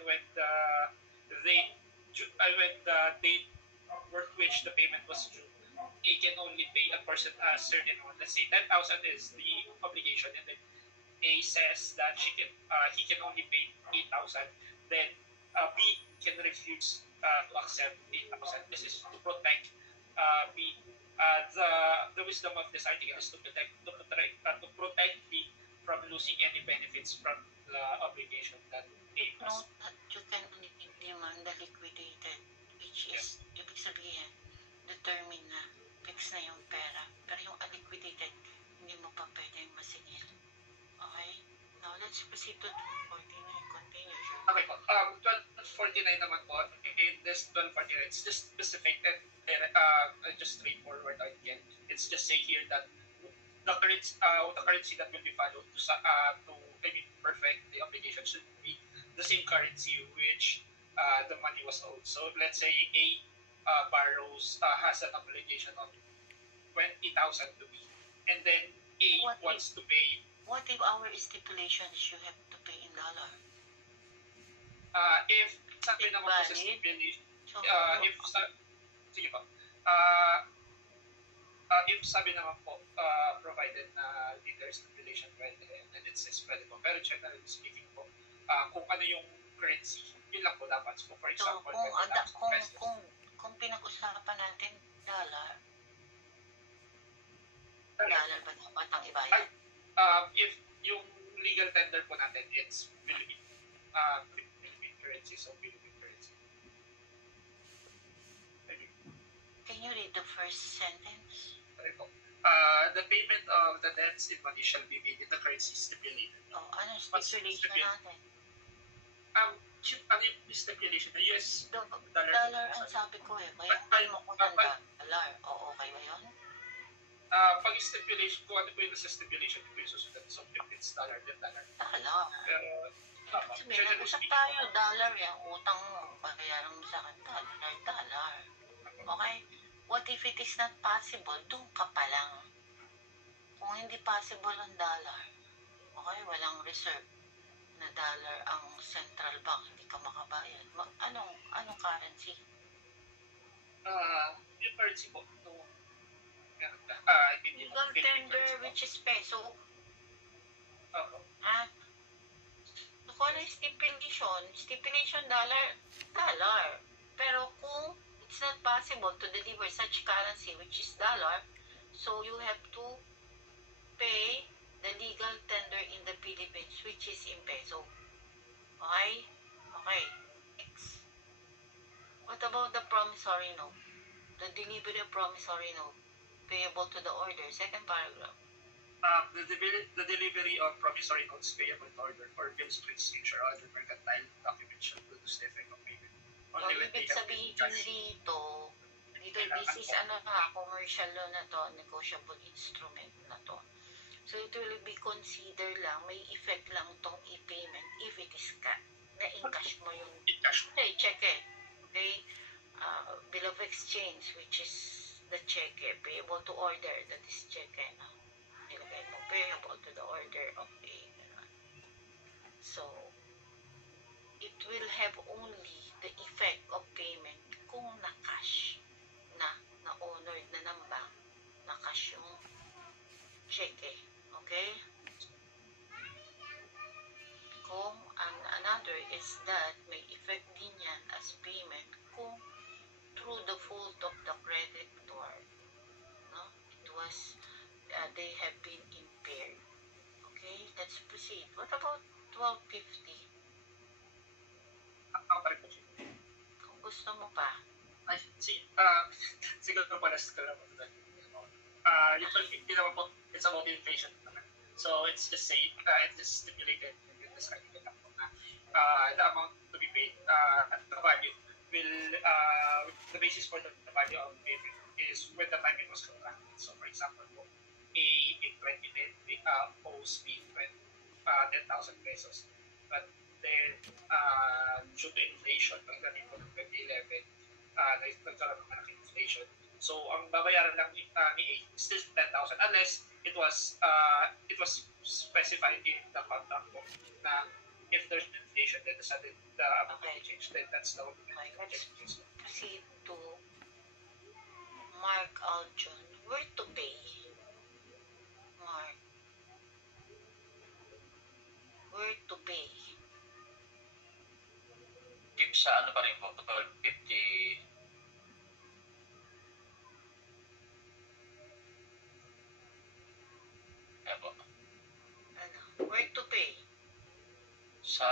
when the date worth which the payment was due, A can only pay a certain amount. Let's say 10,000 is the obligation, and then A says that he can only pay 8,000. Then B can refuse to accept 8,000. This is to protect B. The wisdom of this article is to protect B from losing any benefits from the obligation that A has. Note that you can only demand the liquidated, which is, ibig sabihin, determine na, fix na yung pera. Pero yung unliquidated, hindi mo pa pwedeng masingil. Okay? Now, let's proceed to 1249. Continue, Joe. Okay po. 1249 naman po, in this 1249, it's just specific and just straightforward again. It's just say here that the currency that will be followed to perfect the obligation should be the same currency which the money was owed. So let's say A has an obligation of 20,000 to B, and then A wants to pay. What if our stipulation is you have to pay in dollar? If sabi naman po sa stipulation, sige po. If sabi naman po, provided na there's stipulation pwede, and it says pwede po. Pero generally speaking po, kung ano yung currency, yun lang po dapat. So for example, kung pinag-usapan natin dollar ba dapat ang ibayad? If yung legal tender po natin, it's Philippine currency, so Philippine currency. Can you read the first sentence? Sorry po. The payment of the debts in money shall be made in the currency stipulated. Oh, ano What's stipulation stipulate? natin? Ano yung stipulation? The US dollar. Dollar ang sabi ko eh. Kaya ano mo kung dollar. O okay ba yun? Pag stipulation, kung ano po yung nasa stipulation ko yung susunod. So, if it's dollar, then dollar. Dollar. Pero, Sabihin, nag-usap tayo, dollar yung utang mo. Bayaran mo sa akin, dollar, dollar. Okay? What if it is not possible? Doon ka pa lang. Kung hindi possible ang dollar, okay, walang reserve na dollar ang central bank, hindi ka makabayad. Anong currency? yung currency po, no, Legal tender, which is peso. Ha? So, kung ano yung stipulation dollar. Pero kung it's not possible to deliver such currency, which is dollar, so you have to pay the legal tender in the Philippines, which is in peso. Okay? Okay. Next. What about the promissory note? The delivery of promissory note payable to the order. Second paragraph. the delivery of promissory notes payable to order or bills of exchange or other mercantile documents shall produce the effect of payment. Only when they Ibig have been sabihin cashed. dito, this is commercial law na to, negotiable instrument na to. So it will be considered lang, may effect lang tong e-payment if it is na-encash mo yung okay, check eh. Okay? Bill of exchange, which is the check eh, payable to order, that is check eh. No? Nilagay mo, payable to the order of a. So, it will have only the effect of payment kung na-cash na-honored na ng bank, na-cash yung check eh. Okay? Kung another is that may effect din yan as payment kung through the fault of the creditor, no? It was, they have been impaired. Okay? Let's proceed. What about 1250? Ako pa rin po siya. Kung gusto mo pa. Ay, siguro po last ko lang po. Yung 1250 naman po, it's about inflation naman. So, it's the same. It's just stipulated in this article na po na the amount to be paid, the value will, the basis for the value of payment is when the time it was contracted. So, for example po, in 2010, owes me 10,000 pesos. But then, due to inflation, pagdating po ng 2011, nagkaroon ng malaking inflation. So, ang babayaran lang ni A is still 10,000 unless it was specified in the contract book na if there's inflation, then the amount will change. Then that's the only Okay, let's proceed to Mark Aljon. Where to pay? Mark. Where to pay? Keep sa ano pa rin po, 1250. Ayan po. Ano? Where to pay? Sa,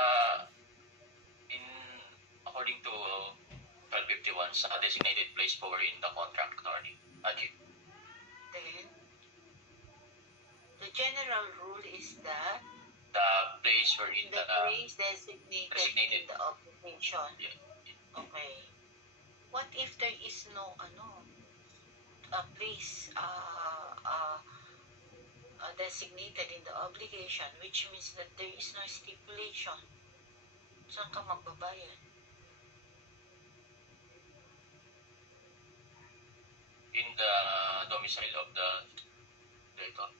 according to 1251, sa designated place for in the contract attorney. Okay. Then, the general rule is that The place where in the the, place designated in designated. the obligation. Yeah. Okay. What if there is no a place designated in the obligation, which means that there is no stipulation? Saan ka magbabayad? In the domicile of the debtor.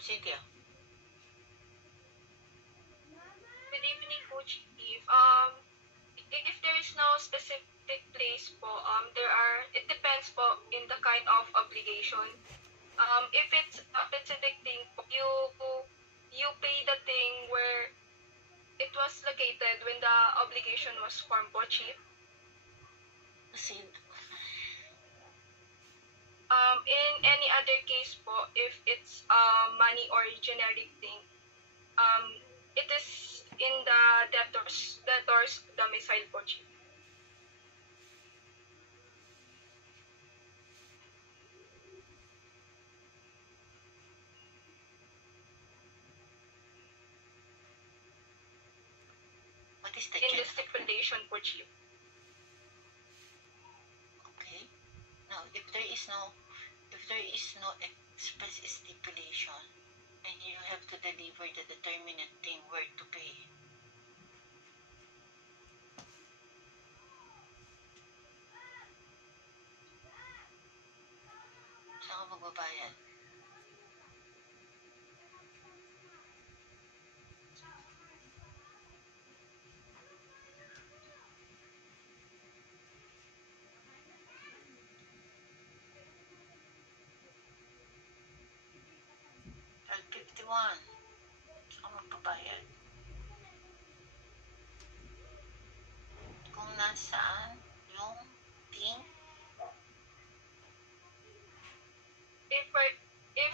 Cynthia. Good evening po, Chief. If there is no specific place po, it depends po in the kind of obligation. If it's a specific thing po, you pay the thing where it was located when the obligation was formed po, Chief. Kasi, In any other case po, if it's money or generic thing, it is in the debtor's domicile po, Chief. What is the In the general? stipulation po, Chief. Okay. Now, if there is no express stipulation, and you have to deliver the determinate thing where to pay. Saan ka magbabayad? At 51. Saan ka magbabayad? Kung nasaan yung thing, If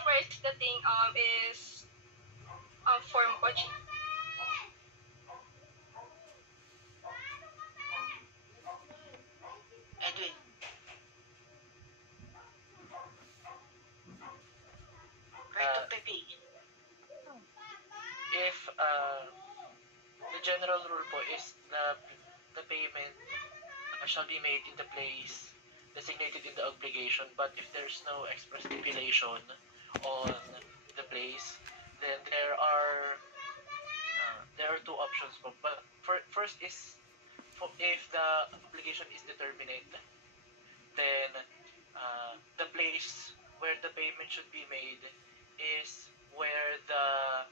first the thing is form po, Chief. Edwin. Where to pay? If the general rule po is the payment shall be made in the place designated in the obligation, but if there's no express stipulation on the place, then there are two options po. But first is if the obligation is determinate, then the place where the payment should be made is where the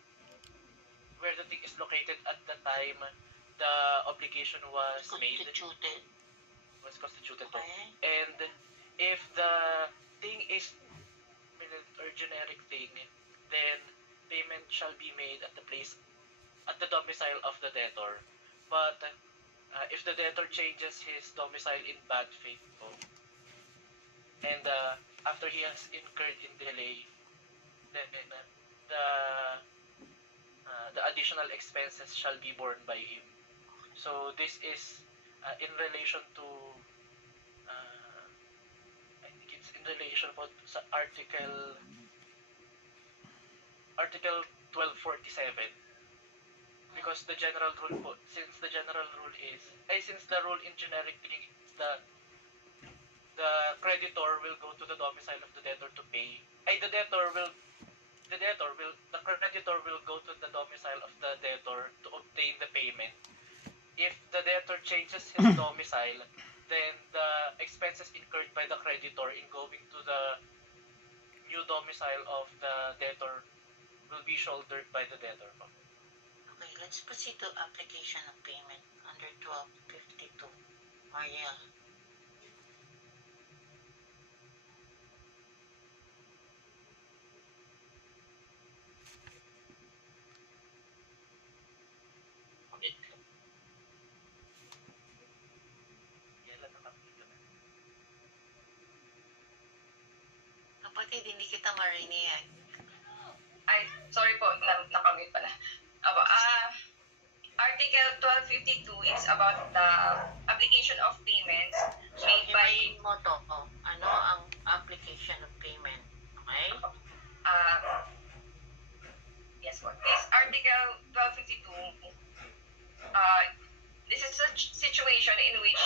thing is located at the time the obligation was made, Constituted. was constituted po. Okay. And if the thing is minute or generic thing, then payment shall be made at the place, at the domicile of the debtor. But if the debtor changes his domicile in bad faith po, and after he has incurred in delay, then the additional expenses shall be borne by him. So this is in relation to I think it's in relation po sa article 1247, because the general rule po, since the rule in generic thing is that the creditor will go to the domicile of the debtor to pay. The creditor will go to the domicile of the debtor to obtain the payment. If the debtor changes his domicile, then the expenses incurred by the creditor in going to the new domicile of the debtor will be shouldered by the debtor. Okay, let's proceed to application of payment under 1252. Mariel. Kapatid, hindi kita marinig. Ay, sorry po, nakamute pala. Article 1252 is about the application of payments made by... Imahin mo to. Ano ang application of payment? Okay? Yes po. This Article 1252, this is a situation in which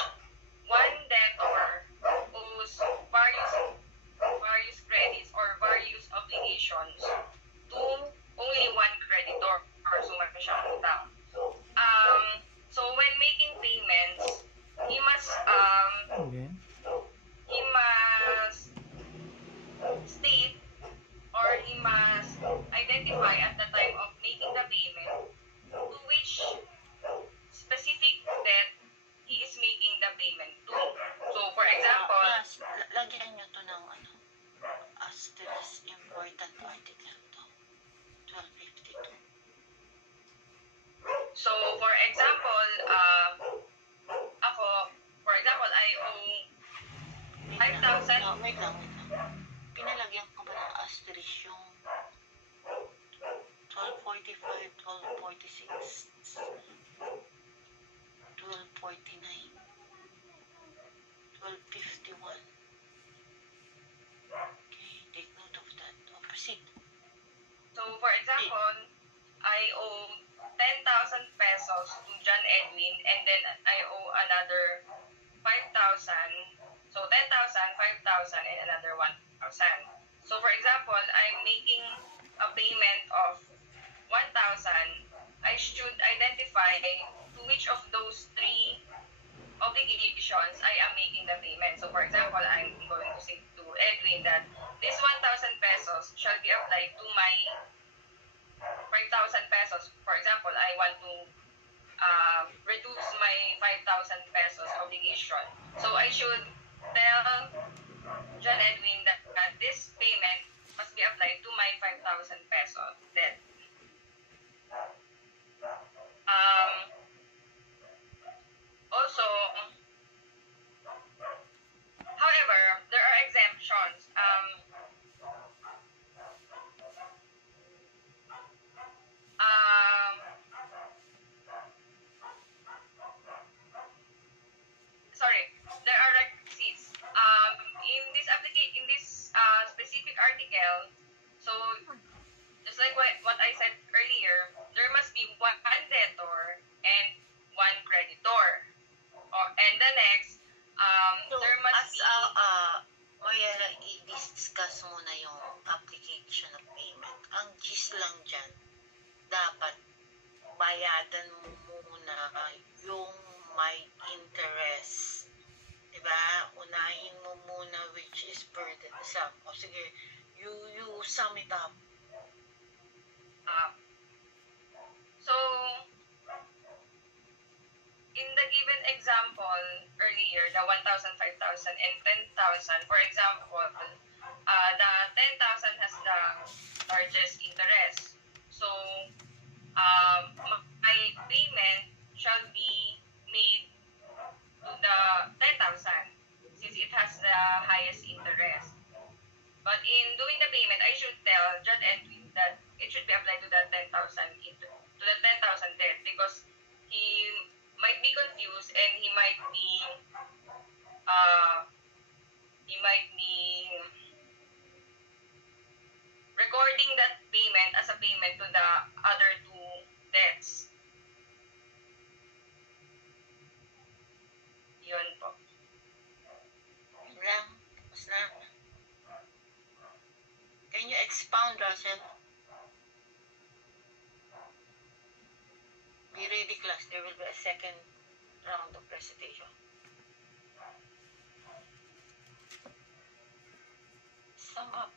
one debtor owes various credits or various obligations to only one creditor or suma siya ang utang. So when making payments, he must state or he must identify at the time of making the payment to which specific debt he is making the payment to. So for 1246, 1249, 1251. Okay, take note of that. Oh, proceed. So, for example, I owe 10,000 pesos to John Edwin, and then I owe another 5,000. So, 10,000, 5,000, and another 1,000. So, for example, I'm making a payment of 1,000. I should identify to which of those three obligations I am making the payment. So, for example, I'm going to say to Edwin that this 1,000 pesos shall be applied to my 5,000 pesos. For example, I want to reduce my 5,000 pesos obligation. So, I should tell John Edwin that this payment must be applied to my 5,000 pesos debt. Also, however, there are exemptions. Sorry, there are requisites. In this specific article, so just like what I said earlier, there must be one debtor and one creditor. And the next, So, there must as be... Mayara, i-discuss muna yung application of payment. Ang gist lang dyan, dapat bayadan mo muna yung may interest. Diba? Unahin mo muna which is burdensome. O sige, you sum it up. So, in the given example earlier, the 1,000, 5,000, and 10,000, for example, the 10,000 has the largest interest. So, my payment shall be made to the 10,000 since it has the highest interest. But in doing the payment, I should tell John Edwin that it should be applied to the 10,000 debt because he might be confused and he might be recording that payment as a payment to the other two debts. Yun po. Yun lang. Tapos na. Can you expound, Russell? Be ready, class. There will be a second round of presentation. Sum up.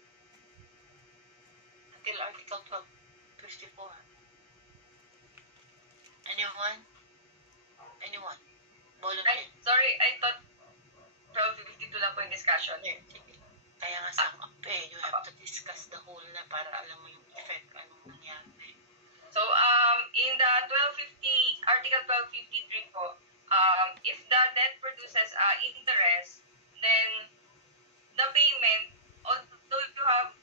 Until Article 1254. Anyone? Volunteer. Sorry, I thought 1252 lang po yung discussion. Sige. Kaya nga sum up You have to discuss the whole na para alam mo yung effect, anong nangyari. So, in the Article 1253 po, if the debt produces interest, then the payment, although you have,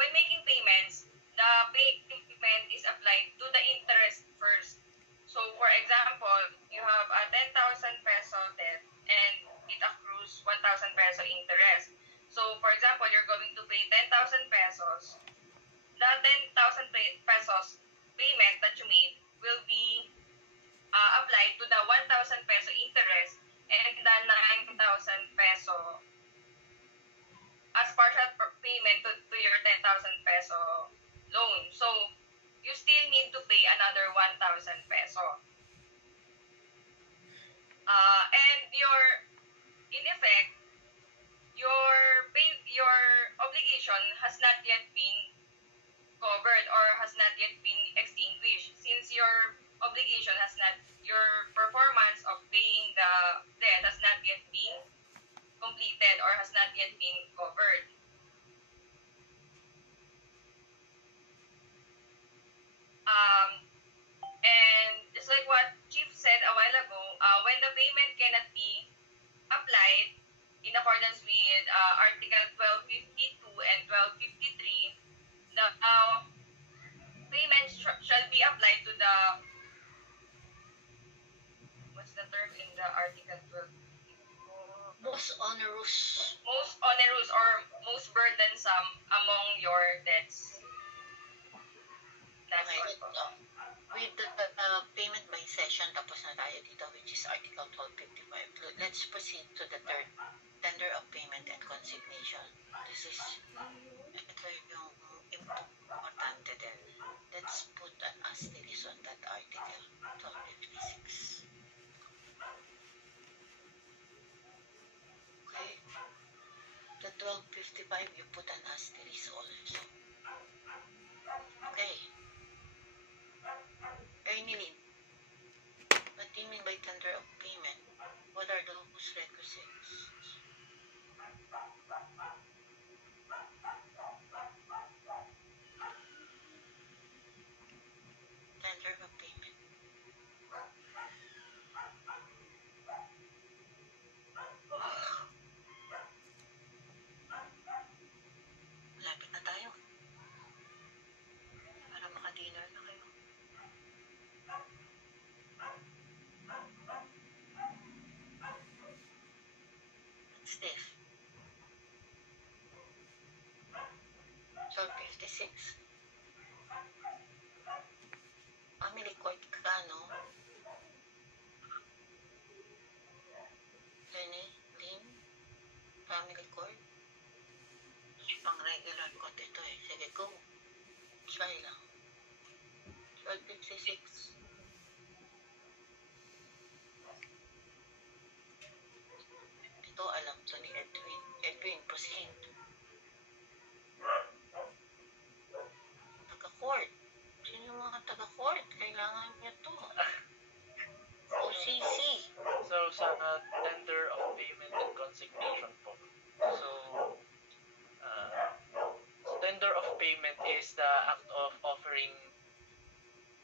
when making payments, the payment is applied to the interest first. So, for example, you have a 10,000 peso debt and it accrues 1,000 peso interest. So, for example, you're going to pay 10,000 pesos. The 10,000 pesos payment that you made will be applied to the 1,000 peso interest and the 9,000 peso as partial payment to your 10,000 peso loan. So, you still need to pay another 1,000 peso. And in effect, your obligation has not yet been covered or has not yet been extinguished since your performance of paying the debt has not yet been completed or has not yet been covered. And just like what Chief said a while ago, when the payment cannot be applied in accordance with Article 1252 and 1253, apply to the, what's the term in the Article 12? Most onerous. Most onerous or most burdensome among your debts. That's Okay, all po. with the payment by session, tapos na tayo dito, which is Article 1255. Let's proceed to the third, tender of payment and consignation. This is, ito yung importante din. Let's put an asterisk on that article, 1256. Okay. The 1255, you put an asterisk also. Okay. Ernilyn, what do you mean by tender of payment? What are those requisites? Tender of payment. Malapit na tayo. Para maka-dinner na kayo. What's this? 1256. Family court ka, no? Lenny, Lynn, family court. Pang regular court ito eh. Sige, go. Try lang. 1256. Ito, alam to ni Edwin. Edwin, proceed. Taga-court. Sino yung mga taga-court? Kailangan niya to. OCC. So, sa tender of payment and consignation po. So, tender of payment is the act of offering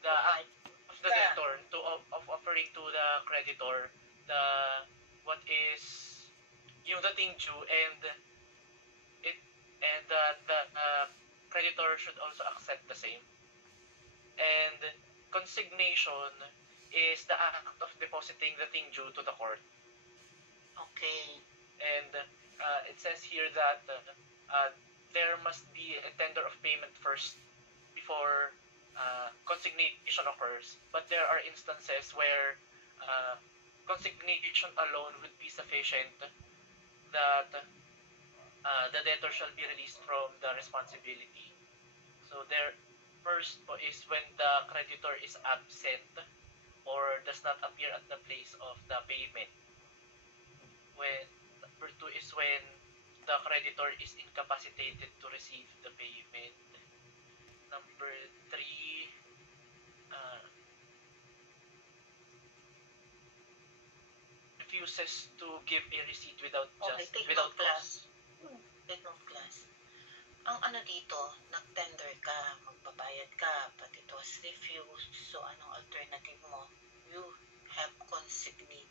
the act of the debtor to of offering to the creditor the what is yung dating due, and the creditor should also accept the same. And consignation is the act of depositing the thing due to the court. Okay. And it says here that there must be a tender of payment first before consignation occurs. But there are instances where consignation alone would be sufficient that the debtor shall be released from the responsibility. So there first po is when the creditor is absent or does not appear at the place of the payment. When number 2 is when the creditor is incapacitated to receive the payment. Number 3, refuses to give a receipt without without cause. Take note, class. Ang ano dito, nag-tender ka, magbabayad ka, but it was refused. So, anong alternative mo? You have consignate.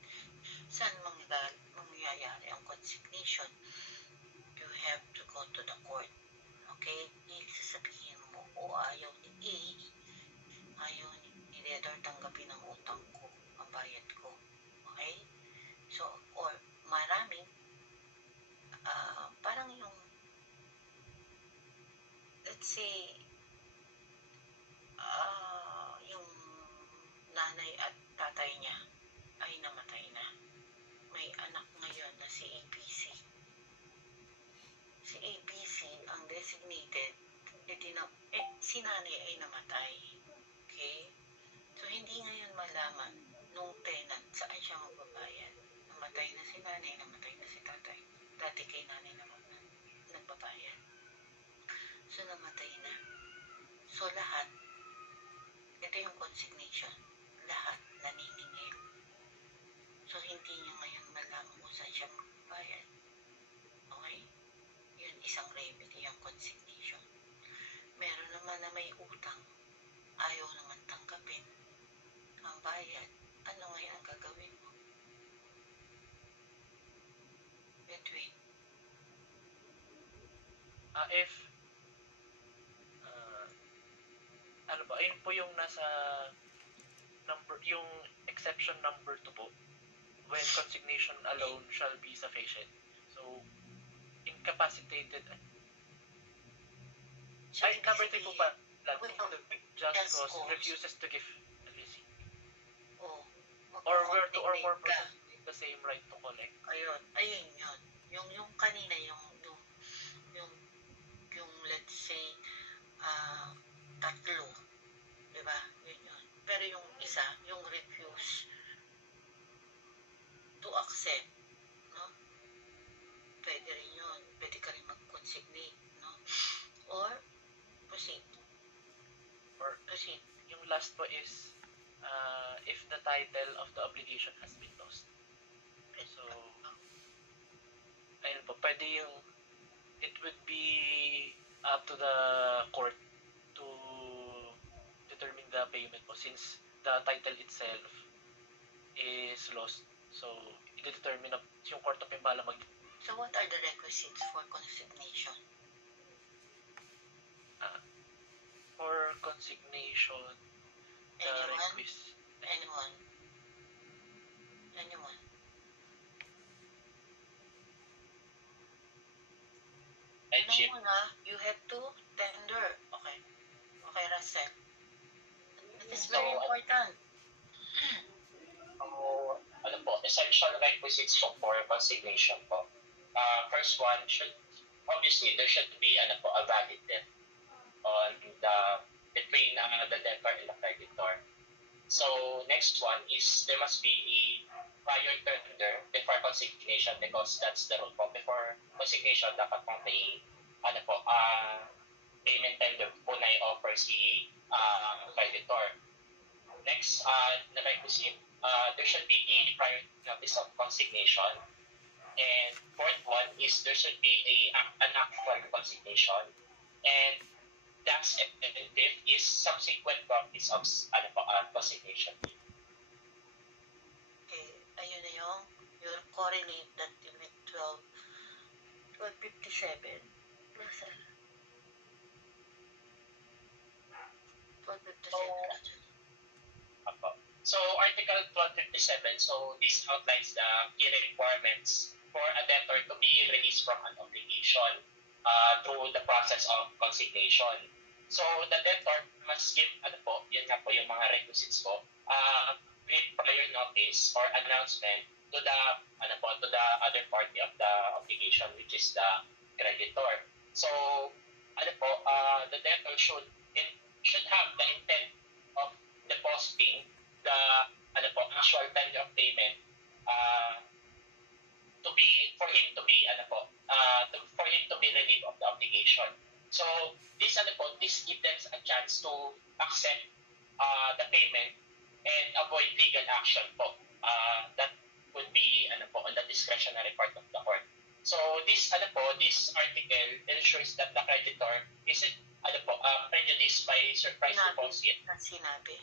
Saan mangyayari ang consignation? You have to go to the court. Okay? Sasabihin mo, o ayaw ni A, ayaw ni debtor tanggapin ang utang ko, ang bayad ko. Okay? So, or maraming, parang yung, let's say, yung nanay at tatay niya ay namatay na. May anak ngayon na si ABC. Si ABC ang designated, si nanay ay namatay. Okay? So, hindi ngayon malaman nung tenant saan siya magbabayad. Namatay na si nanay, namatay na si tatay. Dati kay nanay naman nagbabayad. So, namatay na. So, lahat, ito yung consignation. Lahat naniningil. So, hindi niya ngayon malaman kung saan siya magbabayad. Okay? Yun, isang remedy yung consignation. Meron naman na may utang. Ayaw naman tanggapin ang bayad. Ano ngayon ang gagawin mo? Edwin. If ano ba, po yung nasa yung exception number 2 po, when consignation alone shall be sufficient. So, incapacitated. Ay, number 3 po pa. Just cause refuses to give a receipt. Oh, Or where two or more persons with the same right to collect. Ayun yun. Yung kanina, yung let's say, tatlo. Diba? Yun. Pero yung isa, yung refuse to accept, no? Pwede rin yun. Pwede ka rin mag-consignate, no? Or proceed. Yung last po is if the title of the obligation has been lost. So, ayun po, pwede yung it would be up to the court to determine the payment po since the title itself is lost. So, i-determine na yung court of pimbala So, what are the requisites for consignation? For consignation, the request. Anyone? You have to tender. Okay, Russell. It is very important. Ano po, essential requisites po for consignation po. First one, there should be a valid debt on between the debtor and the creditor. So next one is there must be a prior tender before consignation because that's the rule po. Before consignation, dapat po may payment tender po na i-offer si creditor. Next, the requisite, there should be a prior notice of consignation. And fourth one is there should be an actual consignation. And that's effective is subsequent practice of consignation. Okay, ayun na yung you'll correlate that with 1257. Listen. 1257. So Article 1257, so this outlines the key requirements for a debtor to be released from an obligation through the process of consignation. So the debtor must give yung mga requisites po, with prior notice or announcement to the other party of the obligation, which is the creditor. So the debtor should have the intent of depositing the actual tender of payment for him to be relieved of the obligation. So this gives them a chance to accept the payment and avoid legal action po. That would be on the discretionary part of the court. So this article ensures that the creditor isn't prejudiced by surprise deposit. Sinabi.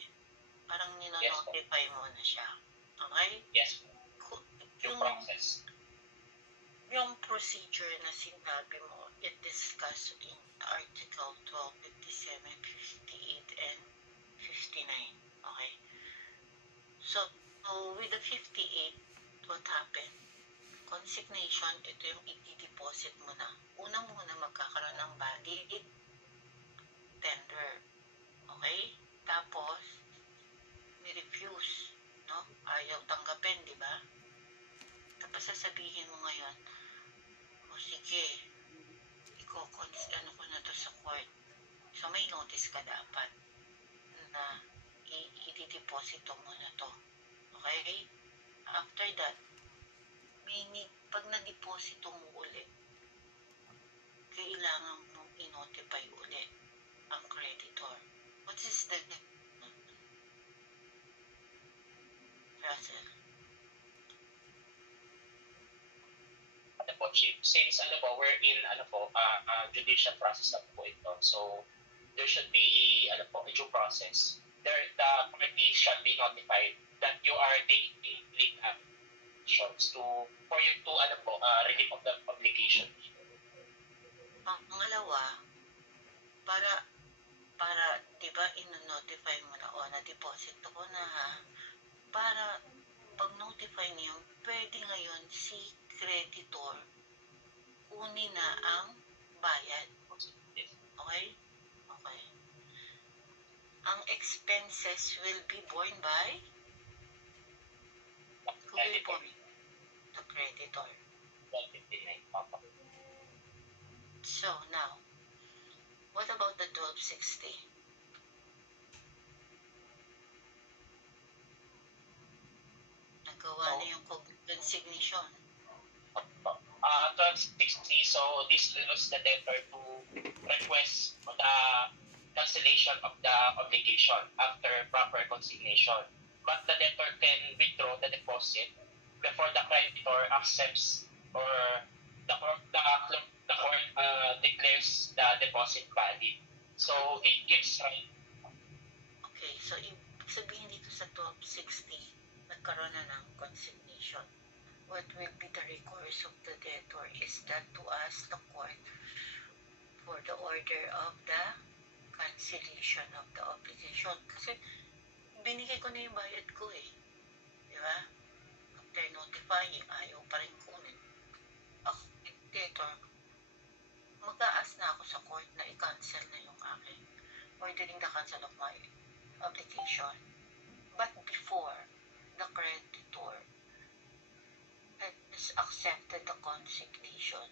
Parang ninonotify mo na siya. Okay? Yes. Yung process. Yung procedure na sinabi mo, it discussed in Article 1257, 58, and 59. Okay? So with the 58, what happened? Consignation, ito yung i-deposit mo na. Una muna magkakaroon ng valid tender. Okay? Tapos, ni-refuse, no? Ayaw tanggapin, di ba? Tapos sasabihin mo ngayon, sige, ko na to sa court. So, may notice ka dapat na i-deposito mo na to. Okay? After that, pag na-deposito mo ulit, kailangan mong i-notify ulit ang creditor. What is the Russell? Chief, since we're in judicial process na po ito, so there should be a due process. The party shall be notified that you are taking legal actions for you to relief of the obligation. Pangalawa, para di ba ino-notify notify mo na, na-deposit ako na ha. Para pag-notify niyo, pwede ngayon si creditor kunin na ang bayad. Okay? Okay. Ang expenses will be borne by who will borne? The creditor. So now, what about the 1260? Nagawa na yung consignation. 1260, so this allows the debtor to request the cancellation of the obligation after proper consignation. But the debtor can withdraw the deposit before the creditor accepts or the court declares the deposit valid. So it gives right. Okay, so ibig sabihin dito sa 1260, nagkaroon na ng consignation. What will be the recourse of the debtor is that to ask the court for the order of the cancellation of the obligation. Kasi binigay ko na yung bayad ko eh. Di ba? After notifying, ayaw pa rin kunin. Ako, debtor, mag-a-ask na ako sa court na i-cancel na yung aking ordering the cancel of my obligation. But before the creditor has accepted the consignation,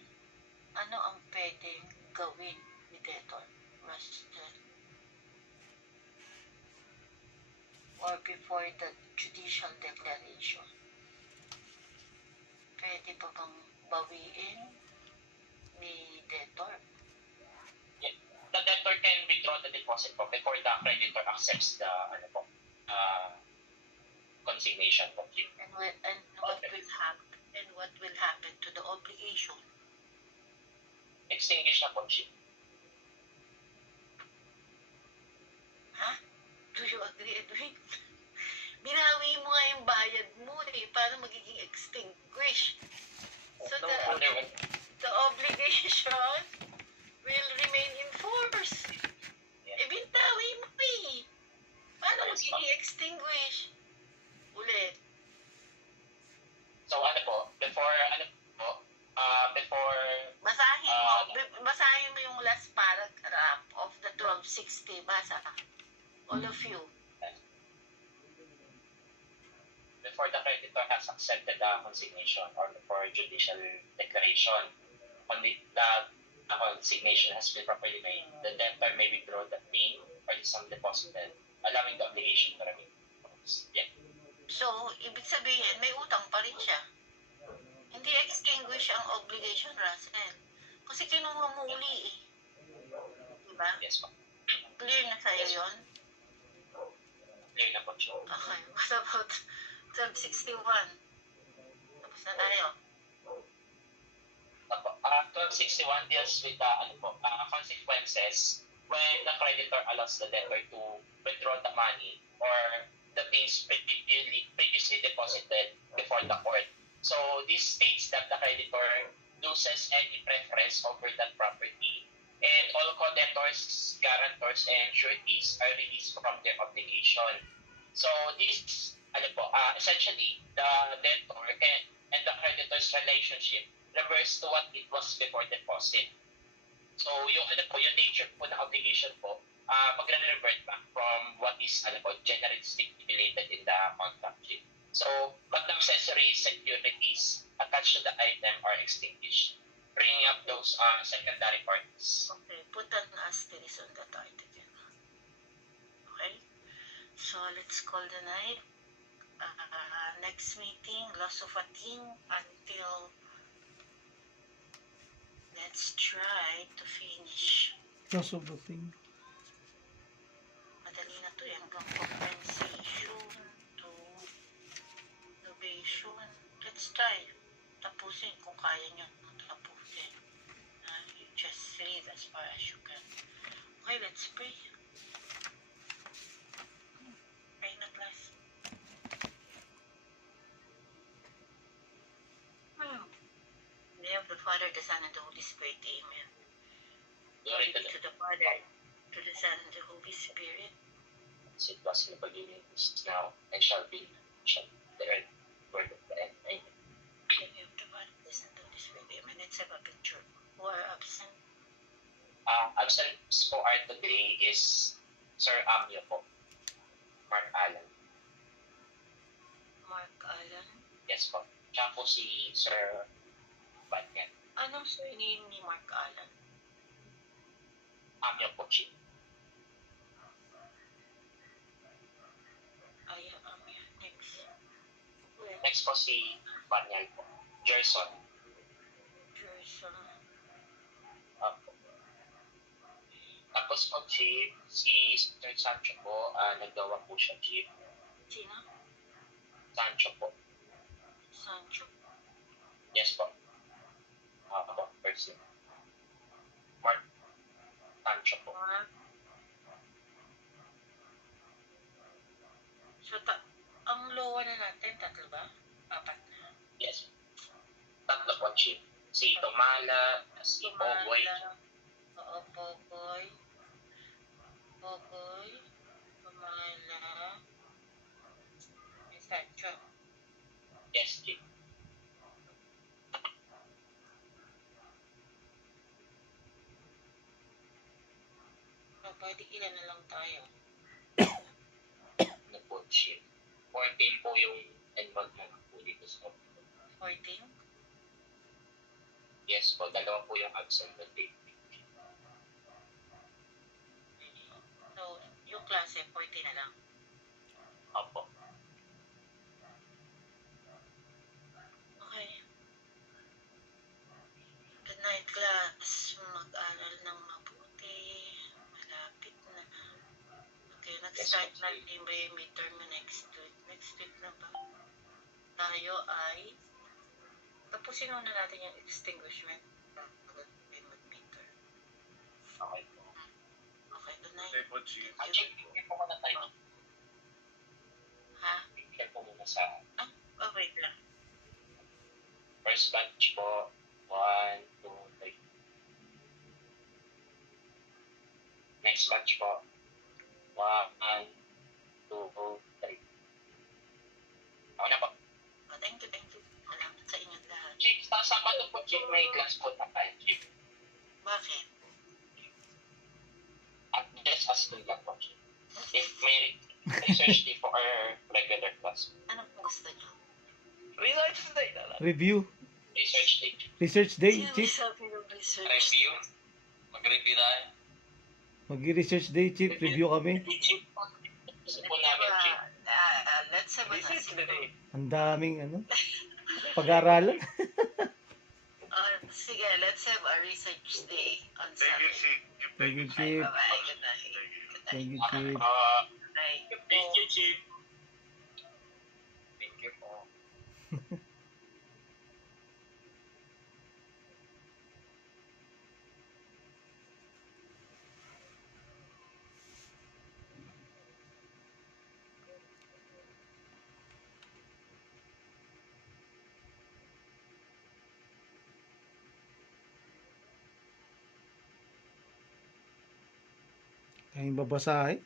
ano ang pwedeng gawin ni debtor? Or before the judicial declaration, pwede pa bang bawiin ni debtor? Yeah. The debtor can withdraw the deposit po before the creditor accepts the consignation po. And what will happen to the obligation? Extinguish na po siya. Ha? Do you agree, Edwin? Binawi mo nga yung bayad mo eh, paano magiging extinguish? So the obligation will remain in force. Eh, binawi mo eh. Paano magiging extinguish? Ulit. So before Basahin mo yung last paragraph of the 1260. Basa. All of you. Before the creditor has accepted the consignation or before judicial declaration, on the consignation has been properly made, the debtor may withdraw the claim or the sum deposited, allowing the obligation to remain. Yeah. So, ibig sabihin, may utang pa rin siya. Hindi extinguish ang obligation, Russell. Kasi kinuha mo uli eh. Diba? Yes, ma'am. Clear na sa'yo yun? Clear na po siya. Okay. What about 1261? Tapos na tayo. 1261 deals with the consequences when the creditor allows the debtor to withdraw the money or the things previously deposited before the court. So this states that the creditor loses any preference over that property and all co-debtors, guarantors, and sureties are released from their obligation. So this, essentially, the debtor and the creditor's relationship reverts to what it was before deposit. So yung yung nature po ng obligation po, magre-revert back from what is generally stipulated in the contract. So, but the accessory securities attached to the item are extinguished, bringing up those secondary parties. Okay, put an asterisk on that article. Okay? So, let's call the night. Next meeting, loss of a thing until let's try to finish. Loss of the thing. Madali na to eh, hanggang compensation to innovation. Let's try. Tapusin kung kaya nyo tapusin. You just read as far as you can. Okay, let's pray. Pray na class. In the name of the Father, the Son, and the Holy Spirit. Amen. Glory be to the Father, to the Son, and the Holy Spirit. as it was in the beginning, is now, and shall be, shall be the earth, word of the end. Amen. If the body listen to this video, and let's have a picture. Who are absent? Absent po are today is Sir Amyo po, Mark Allen. Mark Allen. Yes po. Tsaka po si Sir Banyan. Anong surname ni Mark Allen? Amyo po, Chief. Next. Next po si Banyan po. Gerson. Gerson. Opo. Tapos po, Chief, si Sir Sancho po, naggawa po siya, Chief. Sino? Sancho po. Sancho. Yes po. Opo, person. Mark Sancho po. Mark. So, ang lowa na natin, tatlo ba? Apat na. Yes. Tatlo po, Chief. Si Tomala, si Pogoy. Oo, Pogoy. Pamala. Sancho. Yes, Chief. Pwede ilan na lang tayo. Na po, Chief. 14 po yung enrollment po dito sa 14? Yes po, dalawa po yung absent na date. So, yung klase, 14 na lang. Opo. Okay. Good night, class. Mag-aral ng mabuti. Malapit na. Okay, nag-start na yung midterm next week. Next week na ba? Tayo ay tapusin muna natin yung extinguishment bago tayo mag-midterm. Okay po. Okay, good night. Okay po, Chief. Chief, hindi po muna tayo. Ha? Hindi po muna sa Wait lang. first batch po. 1, 2, 3. Next batch po. 1, 2, 3. Ako na po. Oh, thank you. Salamat sa inyong lahat. Chief, sa Sabado po, Chief, may class po na tayo, Chief. Bakit? At just asking lang po, Chief. If may research day for our regular class. Anong gusto niyo? Research day na lang. Review. Research day. Research day, Sino Chief. sabi ng research? Review. Mag-review tayo. Mag-research day, Chief. Review kami. Chief, gusto po namin, Chief. Let's have a Research day. Ang daming pag-aaralan. Sige, let's have a research day on Thank you, Saturday. Chief. Thank you, Chief. Bye-bye. Good night. Thank you, Chief. Good night. Thank you, Chief. Thank you po. Kayong babasahin.